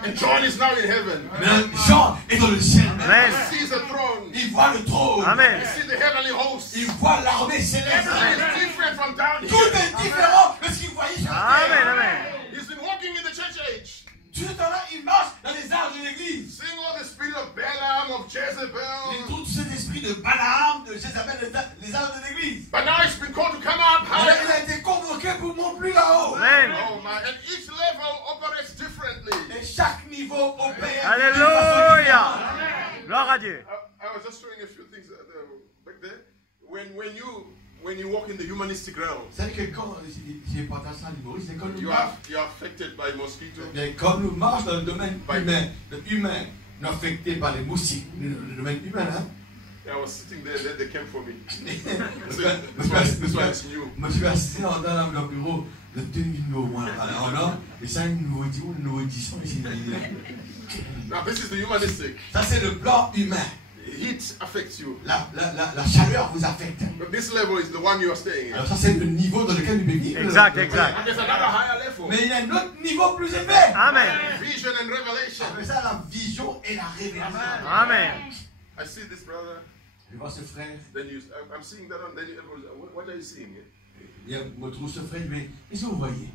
And John is now in heaven. Maintenant, Jean est dans le ciel. Amen. He sees the throne. Il voit le trône. Amen. He sees the heavenly host. Il voit l'armée céleste. Everything is different from down Tout here. est différent de ce qu'il voyait sur la Amen. terre. Amen. He's been walking in the church age. Tout ce temps-là, il marche dans les âges de l'église. Seeing all the spirit of Balaam, of Jezebel. Tout cet esprit de Balaam, de Jézabel, les âges de l'église. But now he's been called to come up Alors, il higher. a été convoqué pour monter plus là-haut. Amen. Oh my, and each level operates differently. Et chaque niveau opère. Alléluia. Gloire à Dieu. I was just showing a few things back there. When you walk in the humanistic realm, C'est-à-dire que quand j'ai partagé ça à l'humoriste, c'est quand nous marchons. you're affected by mosquitoes. Bien, quand nous marchons dans le domaine humain, nous affectés par les moustiques, le domaine humain, hein. I was sitting there, then they came for me. This one is new. Moi, je suis assis dans le bureau de 2 numéro 1. Alors, et ça, nous disons ici. Now this is the humanistic. Ça, c'est le plan humain. Heat affects you. La chaleur vous affecte. But this level is the one you are staying Alors in. ça, c'est le niveau dans lequel nous vivons. Exact, exact. And there's another higher level. Mais il y a un autre niveau plus élevé. Amen. Vision and revelation. C'est ça, la vision et la révélation. Amen. I see this brother. Je vois ce frère. Then I'm seeing that one. Then everyone, what are you seeing? Je me trouve ce frère, mais qu'est-ce que vous voyez?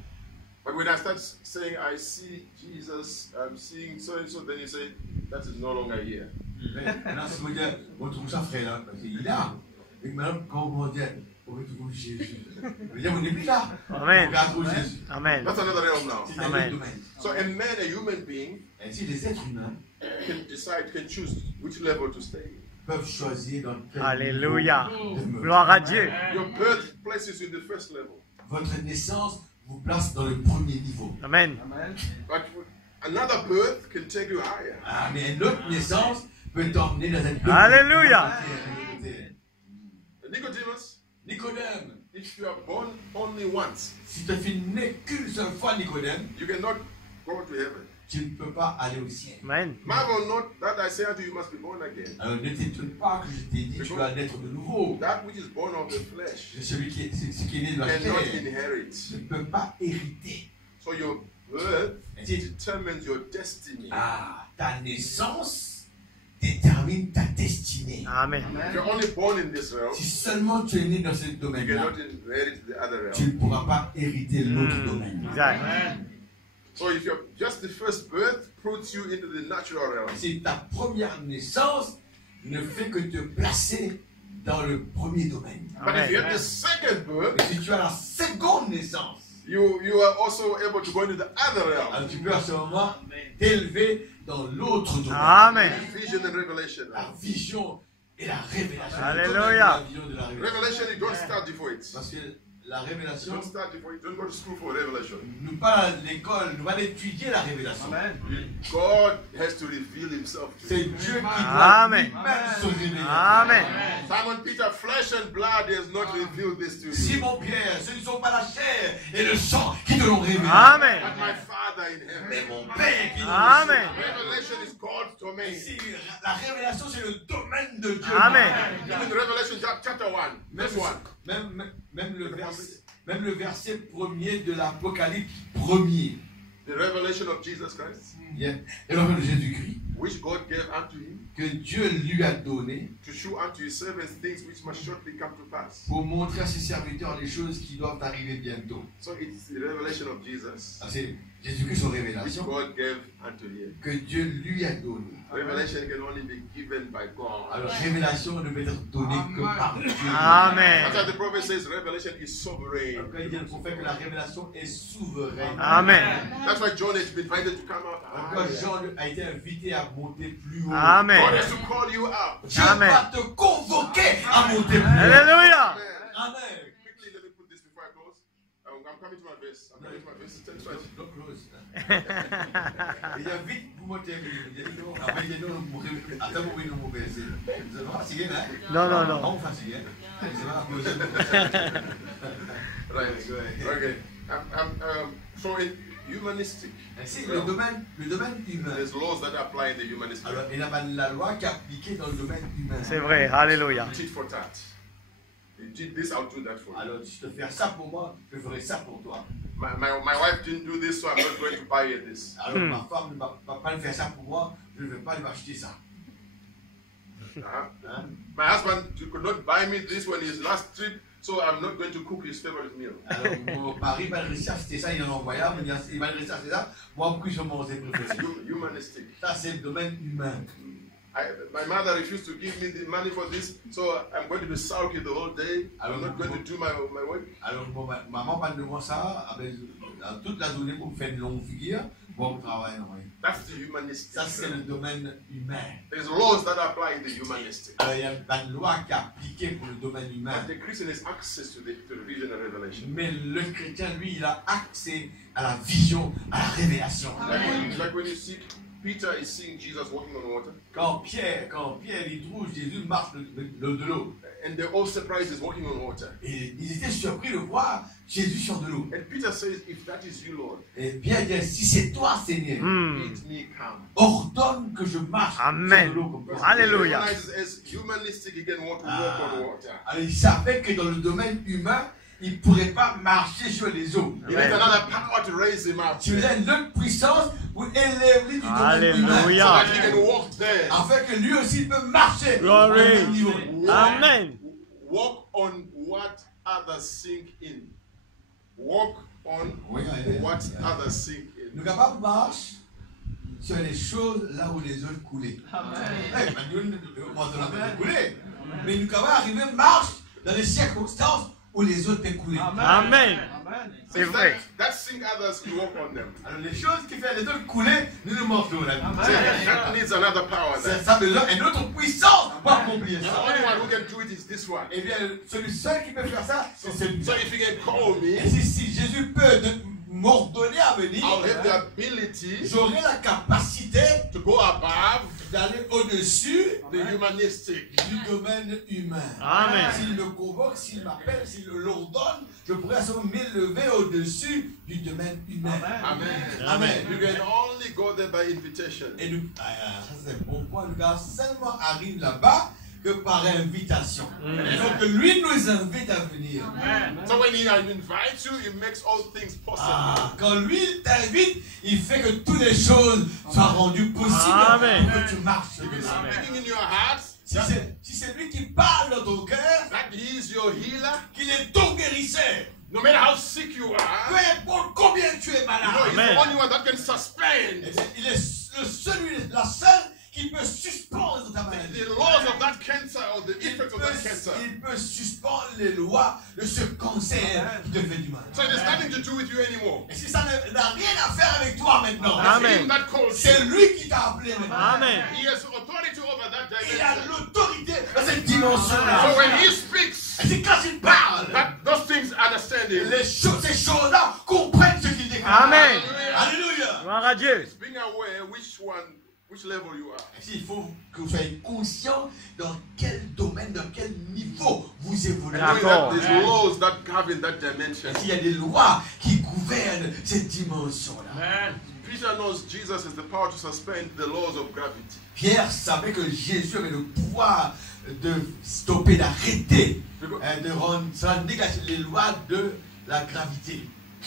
But when I start saying, I see Jesus, I'm seeing so and so, then you say, that is no longer here. Maintenant, si vous dites, on trouve ça frère là, parce qu'il est là. Et maintenant, quand vous dites, on trouve Jésus. Vous dites, on n'est plus là. Amen. On trouve Jésus. Amen. That's another realm now. C'est un Amen. autre domaine. So a man, a human being, Ainsi, les êtres humains can decide, can choose which level to stay. peuvent choisir dans quel Alléluia. niveau demeurer. Gloire à Dieu. Your birth places you in the first level. Votre naissance vous place dans le premier niveau. Amen. But another birth can take you higher. Ah, mais une autre naissance peut t'emmener dans un autre Alléluia. Nicodemus, Nicodème, if you are born only once, si tu fais né qu'une seule fois, Nicodème, you cannot go to heaven. tu ne peux pas aller au ciel. Amen. Marvel not that I say unto you, you must be born again. Alors ne t'étonne pas que je t'ai dit, tu dois naître de nouveau. That which is born of the flesh Celui qui est, ce qui est né de la cannot chair inherit. ne peut pas hériter. So your birth Ainsi, determines your destiny. ta naissance détermine ta destinée. Amen. If you're only born in this realm, Si seulement tu es né dans ce you domaine-là, cannot inherit the other tu realm. ne pourras pas hériter l'autre domaine. Exact. So if you're just the first birth puts you into the natural realm. C'est ta première naissance ne fait que te placer dans le premier domaine. But if you have Amen. the second birth, Mais si tu as la seconde naissance, you are also able to go into the other realm. alors tu peux à ce moment t'élever dans l'autre domaine. Amen. Vision and revelation. La vision et la révélation. Alléluia. La vision de la révélation. Revelation, you don't start before it. Parce que la You révélation, don't start before it. Don't go to school for revelation. nous pas à l'école, nous allons étudier la révélation. God has to reveal himself to C'est you. Dieu qui doit Amen. lui-même se révéler. Amen. Simon Peter, flesh and blood has not revealed this to you. Simon Pierre, ce ne sont pas la chair et le sang qui te l'ont révélé. Amen. But my Father in Mais heaven. mon Père qui te l'ont Amen. révélé. Revelation is God's domain. Si la révélation c'est le domaine de Dieu. Amen. Even Revelation chapter 1, verse 1. Même le verset premier de l'Apocalypse premier. The revelation of Jesus Christ, Et le de Jésus-Christ. which God gave unto him Que Dieu lui a donné to show unto his servants things which must shortly come to pass. pour montrer à ses serviteurs les choses qui doivent arriver bientôt. So it's the revelation of Jesus Ah, c'est Jésus-Christ son which révélation God gave unto him. que Dieu lui a donné. Revelation can only be given by God. Alors révélation ne peut être donnée que par Dieu. Amen. That's why the prophet says revelation is sovereign. Quand il dit le prophète que la révélation est souveraine. Amen. That's why John has been invited to come up. Quand Jean a été invité à monter plus haut. God Amen. has to call you up. Dieu Amen. va te convoquer à monter plus haut. Alléluia. Amen. Quickly, let me put this before I close. I'm coming to my verse. I'm coming to my verse. Tell us what. Don't close. Il y a vite pour monter. Il y a non. Après il y a non. Attends pour venir nous baisser. C'est pas facile, hein? Non, non, non. Pas facile, hein? C'est pas Right. Okay. So in humanistic, C'est le domaine humain. there's laws that apply in the humanistic. Alors, il y a la loi qui est appliquée dans le domaine humain. C'est vrai. Alléluia. Tit for tat. You did this, I'll do that for you. Alors, si tu te fais ça pour moi, je ferai ça pour toi. My wife didn't do this, so I'm not going to buy her this. Alors, ma femme ne va pas faire ça pour moi, je ne vais pas lui acheter ça. Hein? My husband could not buy me this on his last trip, so I'm not going to cook his favorite meal. Alors, mon mari va le réussir à acheter ça, il en a envoyé un, il va le réussir à acheter ça. Moi, pourquoi je vais manger préféré? Humanistic. Ça, c'est le domaine humain. My mother refused to give me the money for this, so I'm going to be sulky the whole day. I'm not going to do my work. Alors, bon, maman parle de moi ça, avec, toute la journée pour me faire une longue figure, bon travail. Non, oui. That's the humanistic. Ça, c'est le domaine humain. There's laws that apply in the humanistic. Alors, il y a une loi qui est appliquée pour le domaine humain. But the Christian has access to the vision and revelation. Mais le chrétien, lui, il a accès à la vision, à la révélation. Like when you see Peter is seeing Jesus walking on water, Quand Pierre il trouve Jésus marche de l'eau. and they're all surprised he's walking on water. Et ils étaient surpris de voir Jésus sur de l'eau. And Peter says, if that is you, Lord, Et Pierre dit, si c'est toi, Seigneur, bid me come. ordonne que je marche Amen. sur de l'eau comme toi. Alléluia. He recognizes as humanistic, he can walk on water. Alors il savait que dans le domaine humain, il ne pourrait pas marcher sur les eaux. You need another power to raise him up. Tu as une autre puissance pour élever du domaine Alléluia. humain. So that he can walk there. Afin que lui aussi il peut marcher Glory. au même niveau. Amen. Walk on what others sink in. Walk on Oui, what others sink Nous in. sommes capables de marcher sur les choses là où les autres coulaient. Amen. Mais nous sommes capables d'arriver à marcher dans les circonstances où les autres peuvent couler. Amen. C'est So vrai. that sink others, you walk on them. Alors les choses qui font les autres couler, nous nous marchons là. So that needs another power there. Ça a besoin d'une autre puissance pour accomplir The ça. only one who can do it is this one. Eh bien, celui seul qui peut faire ça, c'est celui. So if you can call me, Et si Jésus peut m'ordonner à venir, I'll have the ability j'aurai la capacité to go above d'aller au-dessus the humanistic. du domaine humain. Amen. S'il me convoque, s'il m'appelle, s'il l'ordonne, je pourrai à ce moment m'élever au-dessus du domaine humain. Amen. Amen. You can only go there by invitation. Et nous, ça c'est un bon point, le gars seulement arrive là-bas que par invitation. Il faut que lui nous invite à venir. So when he invites you, he makes all things possible. Quand lui t'invite, il fait que toutes les choses soient rendues possibles Amen. pour que tu marches. If he's speaking in your heart, Si c'est lui qui parle dans ton cœur, that he is your healer. qu'il est ton guérisseur. No matter how sick you Peu are, importe combien tu es you know, malade. he's Amen. the only one that can suspend Il est la seule qui peut suspendre ta maladie. the laws of that cancer or the effects of that cancer. Il peut suspendre les lois de ce cancer qui te fait du mal. So it has nothing to do with you anymore. Et si ça n'a rien à faire avec toi maintenant, Amen. It's him that calls c'est you. lui qui t'a appelé maintenant. Amen. He has authority over that Il a dimension. l'autorité dans cette dimension-là. So when he speaks, Et c'est quand il parle, those things understand him. ces choses-là comprennent ce qu'il déclare. Amen. Alléluia. Gloire à Dieu. Being aware which level you are. Il faut que vous soyez conscient dans quel domaine, dans quel niveau vous évoluez. And knowing D'accord. that there's laws that govern that dimension. Il y a des lois qui gouvernent cette dimension-là. Peter knows Jesus has the power to suspend the laws of gravity. Pierre savait que Jésus avait le pouvoir de stopper, d'arrêter, de rendre ça négatif, les lois de la gravité.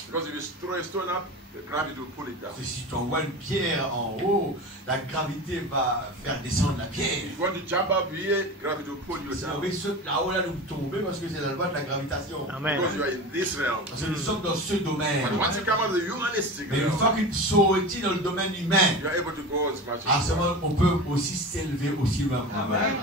Because if you throw a stone up, the gravity will pull it down. Parce que si tu envoies une pierre en haut, la gravité va faire descendre la pierre. If you want to jump up here, gravity will pull you Si on down. veut sauter là-haut, là, nous tomber parce que c'est la loi de la gravitation. Amen. Because you are in this realm. Parce que nous sommes dans ce domaine. But once you come out of the humanistic Mais une realm, fois qu'il sortit dans le domaine humain, you are able to go as much à as ce you want. moment, on peut aussi s'élever aussi loin. Amen.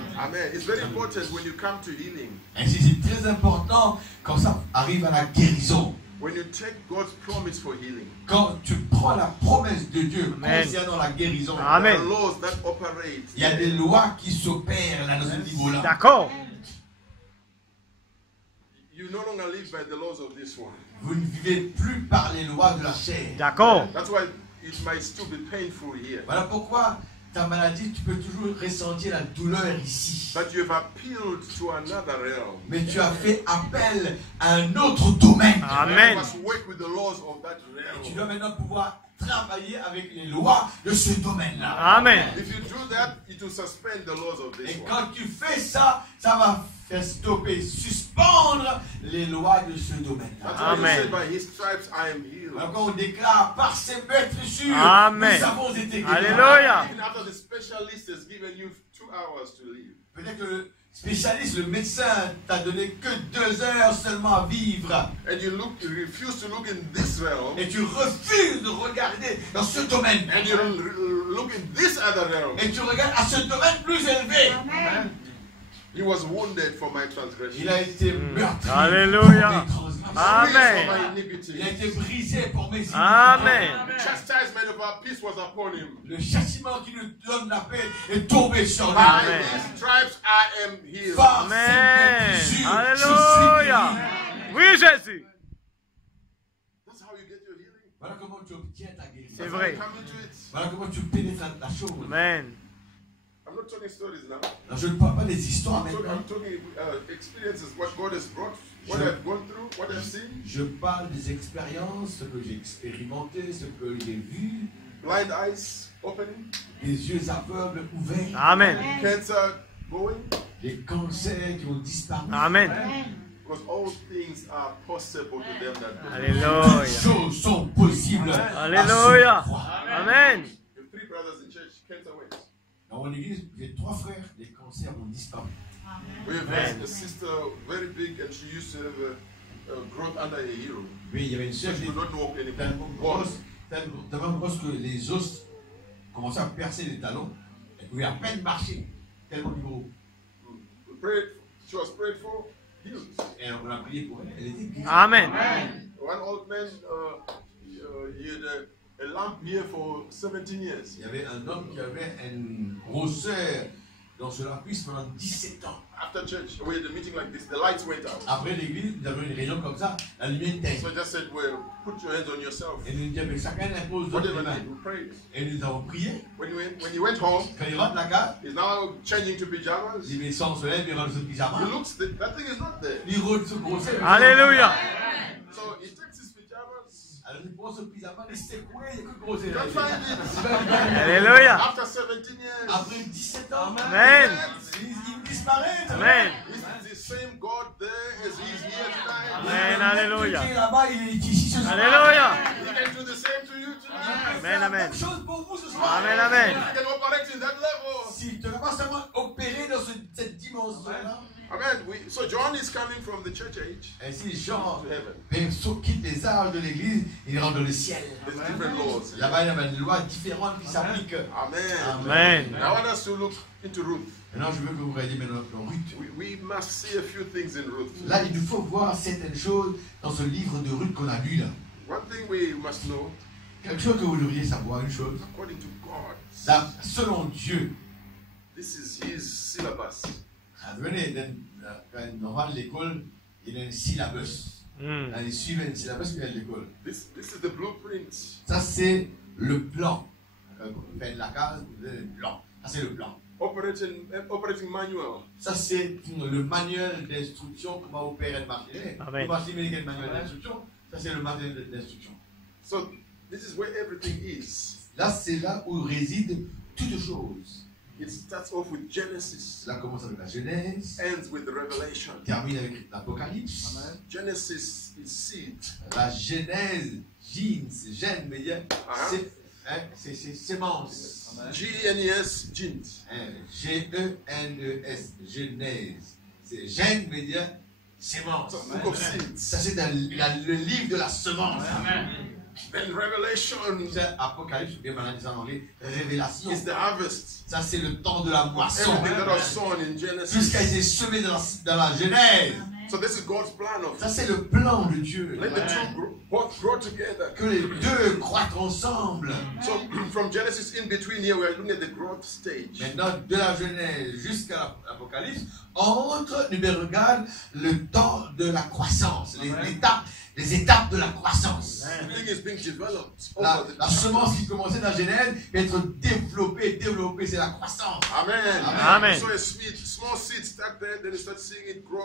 It's very important when you come to healing. Ainsi, c'est très important quand ça arrive à la guérison. When you take God's promise for healing, Quand tu prends la promesse de Dieu Amen. concernant la guérison, Amen. there are laws that operate. il y a des lois qui s'opèrent là dans ce niveau-là. D'accord. You no longer live by the laws of this one. Vous ne vivez plus par les lois de la chair. D'accord. That's why it might still be painful here. Voilà pourquoi ta maladie, tu peux toujours ressentir la douleur ici. But you have appealed to another realm. Mais tu as fait appel à un autre domaine. You Amen. must work with the laws of that Tu realm. dois maintenant pouvoir travailler avec les lois de ce domaine-là. Amen. If you do that, it will suspend the laws of this Et one. quand tu fais ça, ça va faire stopper, suspendre les lois de ce domaine-là. That's why you Amen. say, by his stripes I am healed. Alors quand on déclare par ses meurtrissures, Amen. nous avons été guéris. Alléluia. Even after the specialist has given you 2 hours to live. Peut-être que le spécialiste, le médecin, t'a donné que 2 heures seulement à vivre. And you refuse to look in this realm. Et tu refuses de regarder dans ce domaine. And you look in this other realm. Et tu regardes à ce domaine plus élevé. He was wounded for my Il transgression. a été meurtri Alléluia. pour mes transgressions. Amen. Bruised for my Il a iniquity. été brisé pour mes iniquités. Amen. Chastisement of our peace was upon him. Le châtiment qui nous donne la paix est tombé sur lui. By Amen. his stripes I am healed. Par ses Amen. meurtrissures, Alléluia. je suis guéri. Oui, Jésus. That's how you get your healing. Voilà comment tu obtiens ta guérison. C'est vrai. Come into it. Voilà comment tu pénètres la chose. Amen. I'm not talking stories now. Alors, je ne parle pas des histoires maintenant. I'm talking experiences, what God has brought, what I've gone through, what I've seen. Je parle des expériences, ce que j'ai expérimenté, ce que j'ai vu, Blind eyes opening, les yeux aveugles ouverts, Amen. cancer going, les cancers qui ont disparu. Amen. Because all things are possible to them that believe. Alléluia. Toutes choses sont possibles. Alléluia. à ceux qui croient. Amen. We have 3 brothers in church, cancer went. Dans mon église, j'ai 3 frères, les cancers ont disparu. We have Amen. a sister, very big, and she used to have a growth under a hero. Oui, il y avait une sœur She qui could not walk anymore. tellement Was. grosse que les os commençaient à percer les talons. Elle pouvait à peine marcher, tellement gros. We prayed, she was prayed for, healed. Et on a prié pour elle, elle était guérie. Amen. One old man, he had a lump here for 17 years. Il y avait un homme qui avait une grosseur dans la cuisse pendant 17 ans. After church, we had a meeting like this, the lights went out. Après l'église, nous avons une réunion comme ça, la lumière éteinte. So I just said, well, put your hands on yourself. Et nous disons, mais chacun impose d'autres Whatever mains. need, we prayed. Et nous avons prié. When he went home, Quand il rentre la case, he's now changing to pajamas. il met son soleil, il rentre ce pyjama. He looks, that thing is not there. Il rentre ce grosseur. Alléluia. So he takes his pajamas. Alors il prend ce pyjama, il s'est coué, il y a que grosseur. Can't find it. Alléluia. After 17 years, Après 17 ans, Amen. il disparaît. Amen. is the same God there as he is here tonight. Amen. Alléluia. Il est là-bas, il est ici ce soir. Alléluia. He can do the same to you tonight. Amen. Amen. Même chose pour vous ce soir. Amen. Amen. He can operate in that level. Si tu ne vas pas seulement opérer dans cette dimension-là. Amen. So John is coming from the church age Ainsi, Jean to heaven. quitte les âges de l'église, il rentre dans le ciel. There's different laws. Là-bas, il y a des lois différentes qui s'appliquent. Amen. Amen. I want us to look into Ruth. Maintenant, je veux que vous regardiez maintenant dans Ruth. We must see a few things in Ruth. Là, il nous faut voir certaines choses dans ce livre de Ruth qu'on a lu là. One thing we must know, Quelque chose que vous devriez savoir, une chose. according to God, Là, selon Dieu, this is his syllabus. venez, quand on va à l'école, il y a un syllabus. Mm. Là, il suit un syllabus qui est à l'école. This is the blueprint. Ça, c'est le plan. Faire la case, le plan. Ça, c'est le plan. Operating manual. Ça, c'est le manuel d'instruction, comment opérer le marché. Amen. Le marché américain, le manuel d'instruction. Ça, c'est le manuel d'instruction. So this is where everything is. Là, c'est là où résident toutes choses. It starts off with Genesis, Cela commence avec la Genèse, ends with the Revelation. termine avec l'Apocalypse. Genesis is seed. La Genèse, gène, mais c'est sémence. G-E-N-E-S, genes. G-E-N-E-S, Genèse. C'est gène, mais sémence. So book of seeds. Ça, c'est le livre de la semence. Then Revelation C'est Apocalypse, ou bien maintenant disant en anglais, révélation. is the harvest. Ça, c'est le temps de la moisson. Everything that was sown in Tout ce Genesis. qui a été semé dans la Genèse. So this is God's plan of Ça, c'est le plan de Dieu. let the two both grow together. Que les deux croîtent ensemble. So from Genesis in between here, we are looking at the growth stage. Maintenant, de la Genèse jusqu'à l'Apocalypse, entre, nous regarde le temps de la croissance, les étapes de la croissance. Everything is being developed La over the semence qui commençait dans la Genèse va être développée, c'est la croissance. Amen. Amen. So a small seed start there, then you start seeing it grow,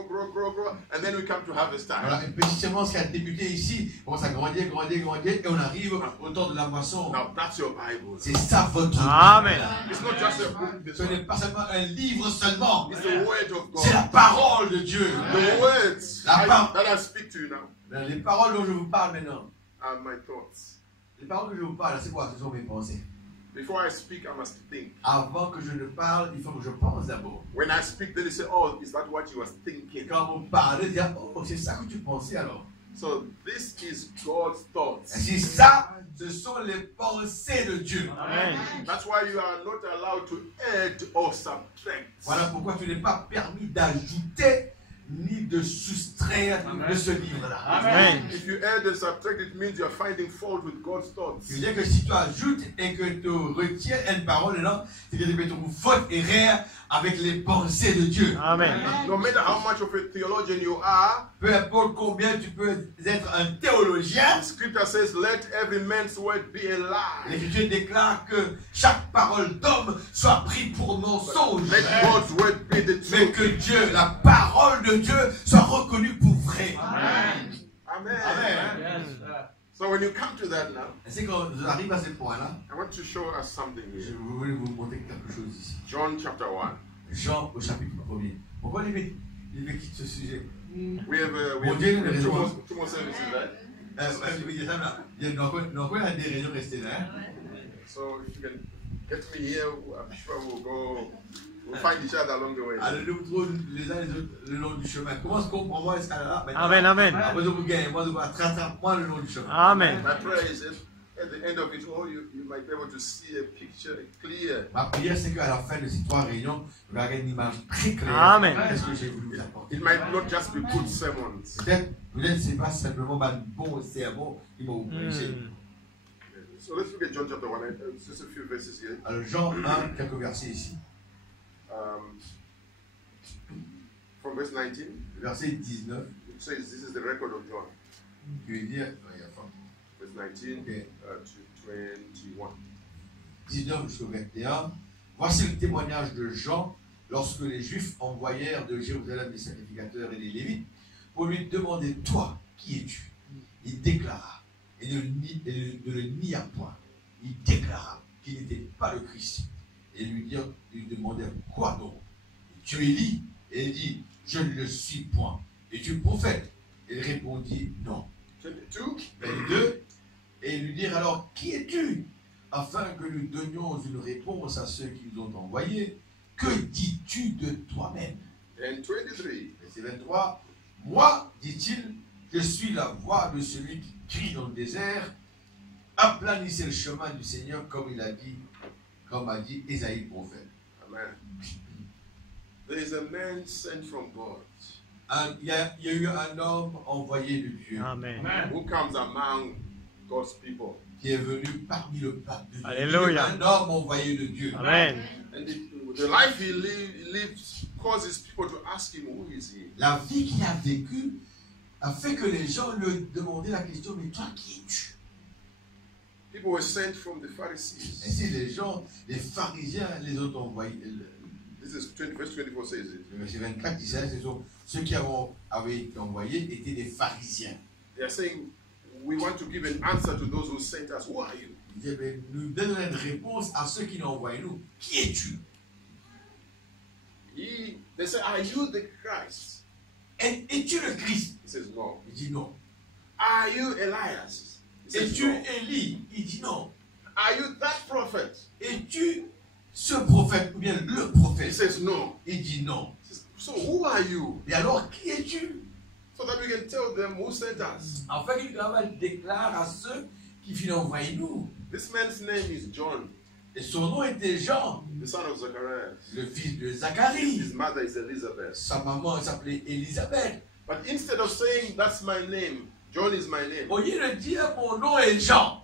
and then we come to harvest time. Voilà, une petite semence qui a débuté ici, commence à grandir, et on arrive au temps de la moisson. Now that's your Bible. C'est ça votre Amen. It's not just a book. This Ce n'est one. pas seulement un livre seulement, It's the word of c'est la God. parole de Dieu. The words La parole. that I speak to you now Les paroles dont je vous parle maintenant, are my thoughts. les paroles que je vous parle, c'est quoi? Ce sont mes pensées. Before I speak, I must think. Avant que je ne parle, il faut que je pense d'abord. When I speak, then they say, "Oh, is that what you was thinking?" Quand vous parlez, dire, oh, c'est ça que tu pensais alors. So this is God's thoughts. Si ça, ce sont les pensées de Dieu. Amen. That's why you are not allowed to add or subtract. Voilà pourquoi tu n'es pas permis d'ajouter ni de soustraire de ce livre-là. Amen. If you add and subtract, it means you are finding fault with God's thoughts. Ça veut dire que si tu ajoutes et que tu retiens une parole dedans, c'est que tu trouves faute et erreur avec les pensées de Dieu. Amen. No matter how much of a theologian you are, Peu importe combien tu peux être un théologien, the scripture says, "Let every man's word be a lie. l'Écriture déclare que chaque parole d'homme soit prise pour mensonge. Let God's word be the Mais truth." que Dieu, la parole de Dieu, soit reconnue pour vraie. Amen. Amen. So when you come to that now, Et c'est quand on arrive à ce point-là, I want to show us something je here. voulais vous montrer quelque chose ici. John chapter 1. Jean au chapitre 1er. Pourquoi il veut quitter ce sujet? We have Bon Dieu, une two raison. more services, right? Il y a encore des réunions restées là. So if you can get me here, I'm sure we'll find each other along the way. Alors, nous trouvons les uns les autres le long du chemin. Comment est-ce qu'on prend moi escalade là? Amen, amen. Après, vous gagnez, moi, je vais attraper le long du chemin. Amen. My prayer is if at the end of it all, you might be able to see a picture clear. Ma prière, c'est qu'à la fin de ces 3 réunions, vous aurez une image très claire. Amen. Qu'est-ce que j'ai voulu vous apporter? It might not just be good sermons. Peut-être, c'est pas simplement un bon sermon qui m'a prêché. So let's look at John chapter 1. Just a few verses here. Alors, Jean 1, quelques versets ici. From verse 19, Verset 19, it says, this is the record of John. qui veut dire, Verse 19 Okay. to 21. 19 jusqu'au 21. Voici le témoignage de Jean lorsque les Juifs envoyèrent de Jérusalem des sacrificateurs et des Lévites pour lui demander, toi, qui es-tu? Il déclara, et ne le nia point, il déclara qu'il n'était pas le Christ. Et lui demandèrent, quoi donc? Tu es Élie? Et il dit, je ne le suis point. Es-tu prophète? Il répondit, non. 22. 22. Et lui dirent alors, qui es-tu? Afin que nous donnions une réponse à ceux qui nous ont envoyés. Que dis-tu de toi-même? And 23. Verset 23. Moi, dit-il, je suis la voix de celui qui crie dans le désert. Aplanissez le chemin du Seigneur, comme a dit Ésaïe le prophète. Amen. There is a man sent from God Il y a eu un homme envoyé de Dieu Amen. who comes among God's people. qui est venu parmi le peuple de Dieu. Alléluia. Un homme envoyé de Dieu. Amen. And the life he lives causes people to ask him, who is he? La vie qu'il a vécue a fait que les gens lui demandaient la question, mais toi qui es-tu? People were sent from the Pharisees. Ainsi, les pharisiens les ont envoyés. This is verse 24 says it. Le verset 24 dit ça, ceux qui avaient été envoyés étaient des pharisiens. They are saying, we want to give an answer to those who sent us. Who are you? Ils disaient, mais nous donnons une réponse à ceux qui nous ont envoyés nous. Qui es-tu? They say, are you the Christ? Es-tu le Christ? He says, no. Il dit non. Are you Elias? He says, Es-tu no. Élie? Il dit non. Are you that prophet? Es-tu ce prophète ou bien le He prophète? says, no. Il dit non. He says, so who are you? Et alors, qui es-tu? So that we can tell them who sent us. Afin qu'il déclare à ceux qui viennent envoyer nous. This man's name is John, Et son nom était Jean, the son of Zacharias. le fils de Zacharie. His mother is Elizabeth. Sa maman s'appelait Élisabeth. But instead of saying, that's my name, John is my name, Au lieu de dire mon nom est Jean,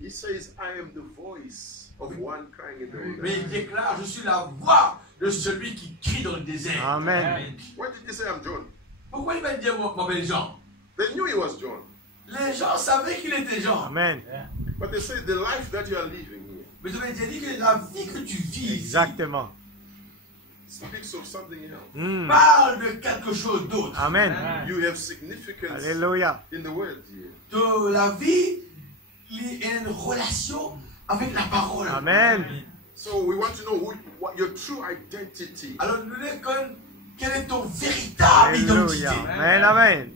he says, I am the voice of one crying in the mais il wilderness. déclare, je suis la voix de celui qui crie dans le désert. Amen. Why did he say I'm John? Pourquoi il va dire moi m'appelle Jean? They knew he was John. Les gens savaient qu'il était Jean. Amen. But they say the life that you are living here Mais je vais te dire que la vie que tu vis ici Exactement. speaks of something else. parle de quelque chose d'autre. Amen. You have significance Alléluia. in the world here. De la vie, il y a une relation avec la parole. Amen. So we want to know what your true identity. Alors nous voulons connaître quelle est ton véritable identité. Alléluia. Amen. Amen.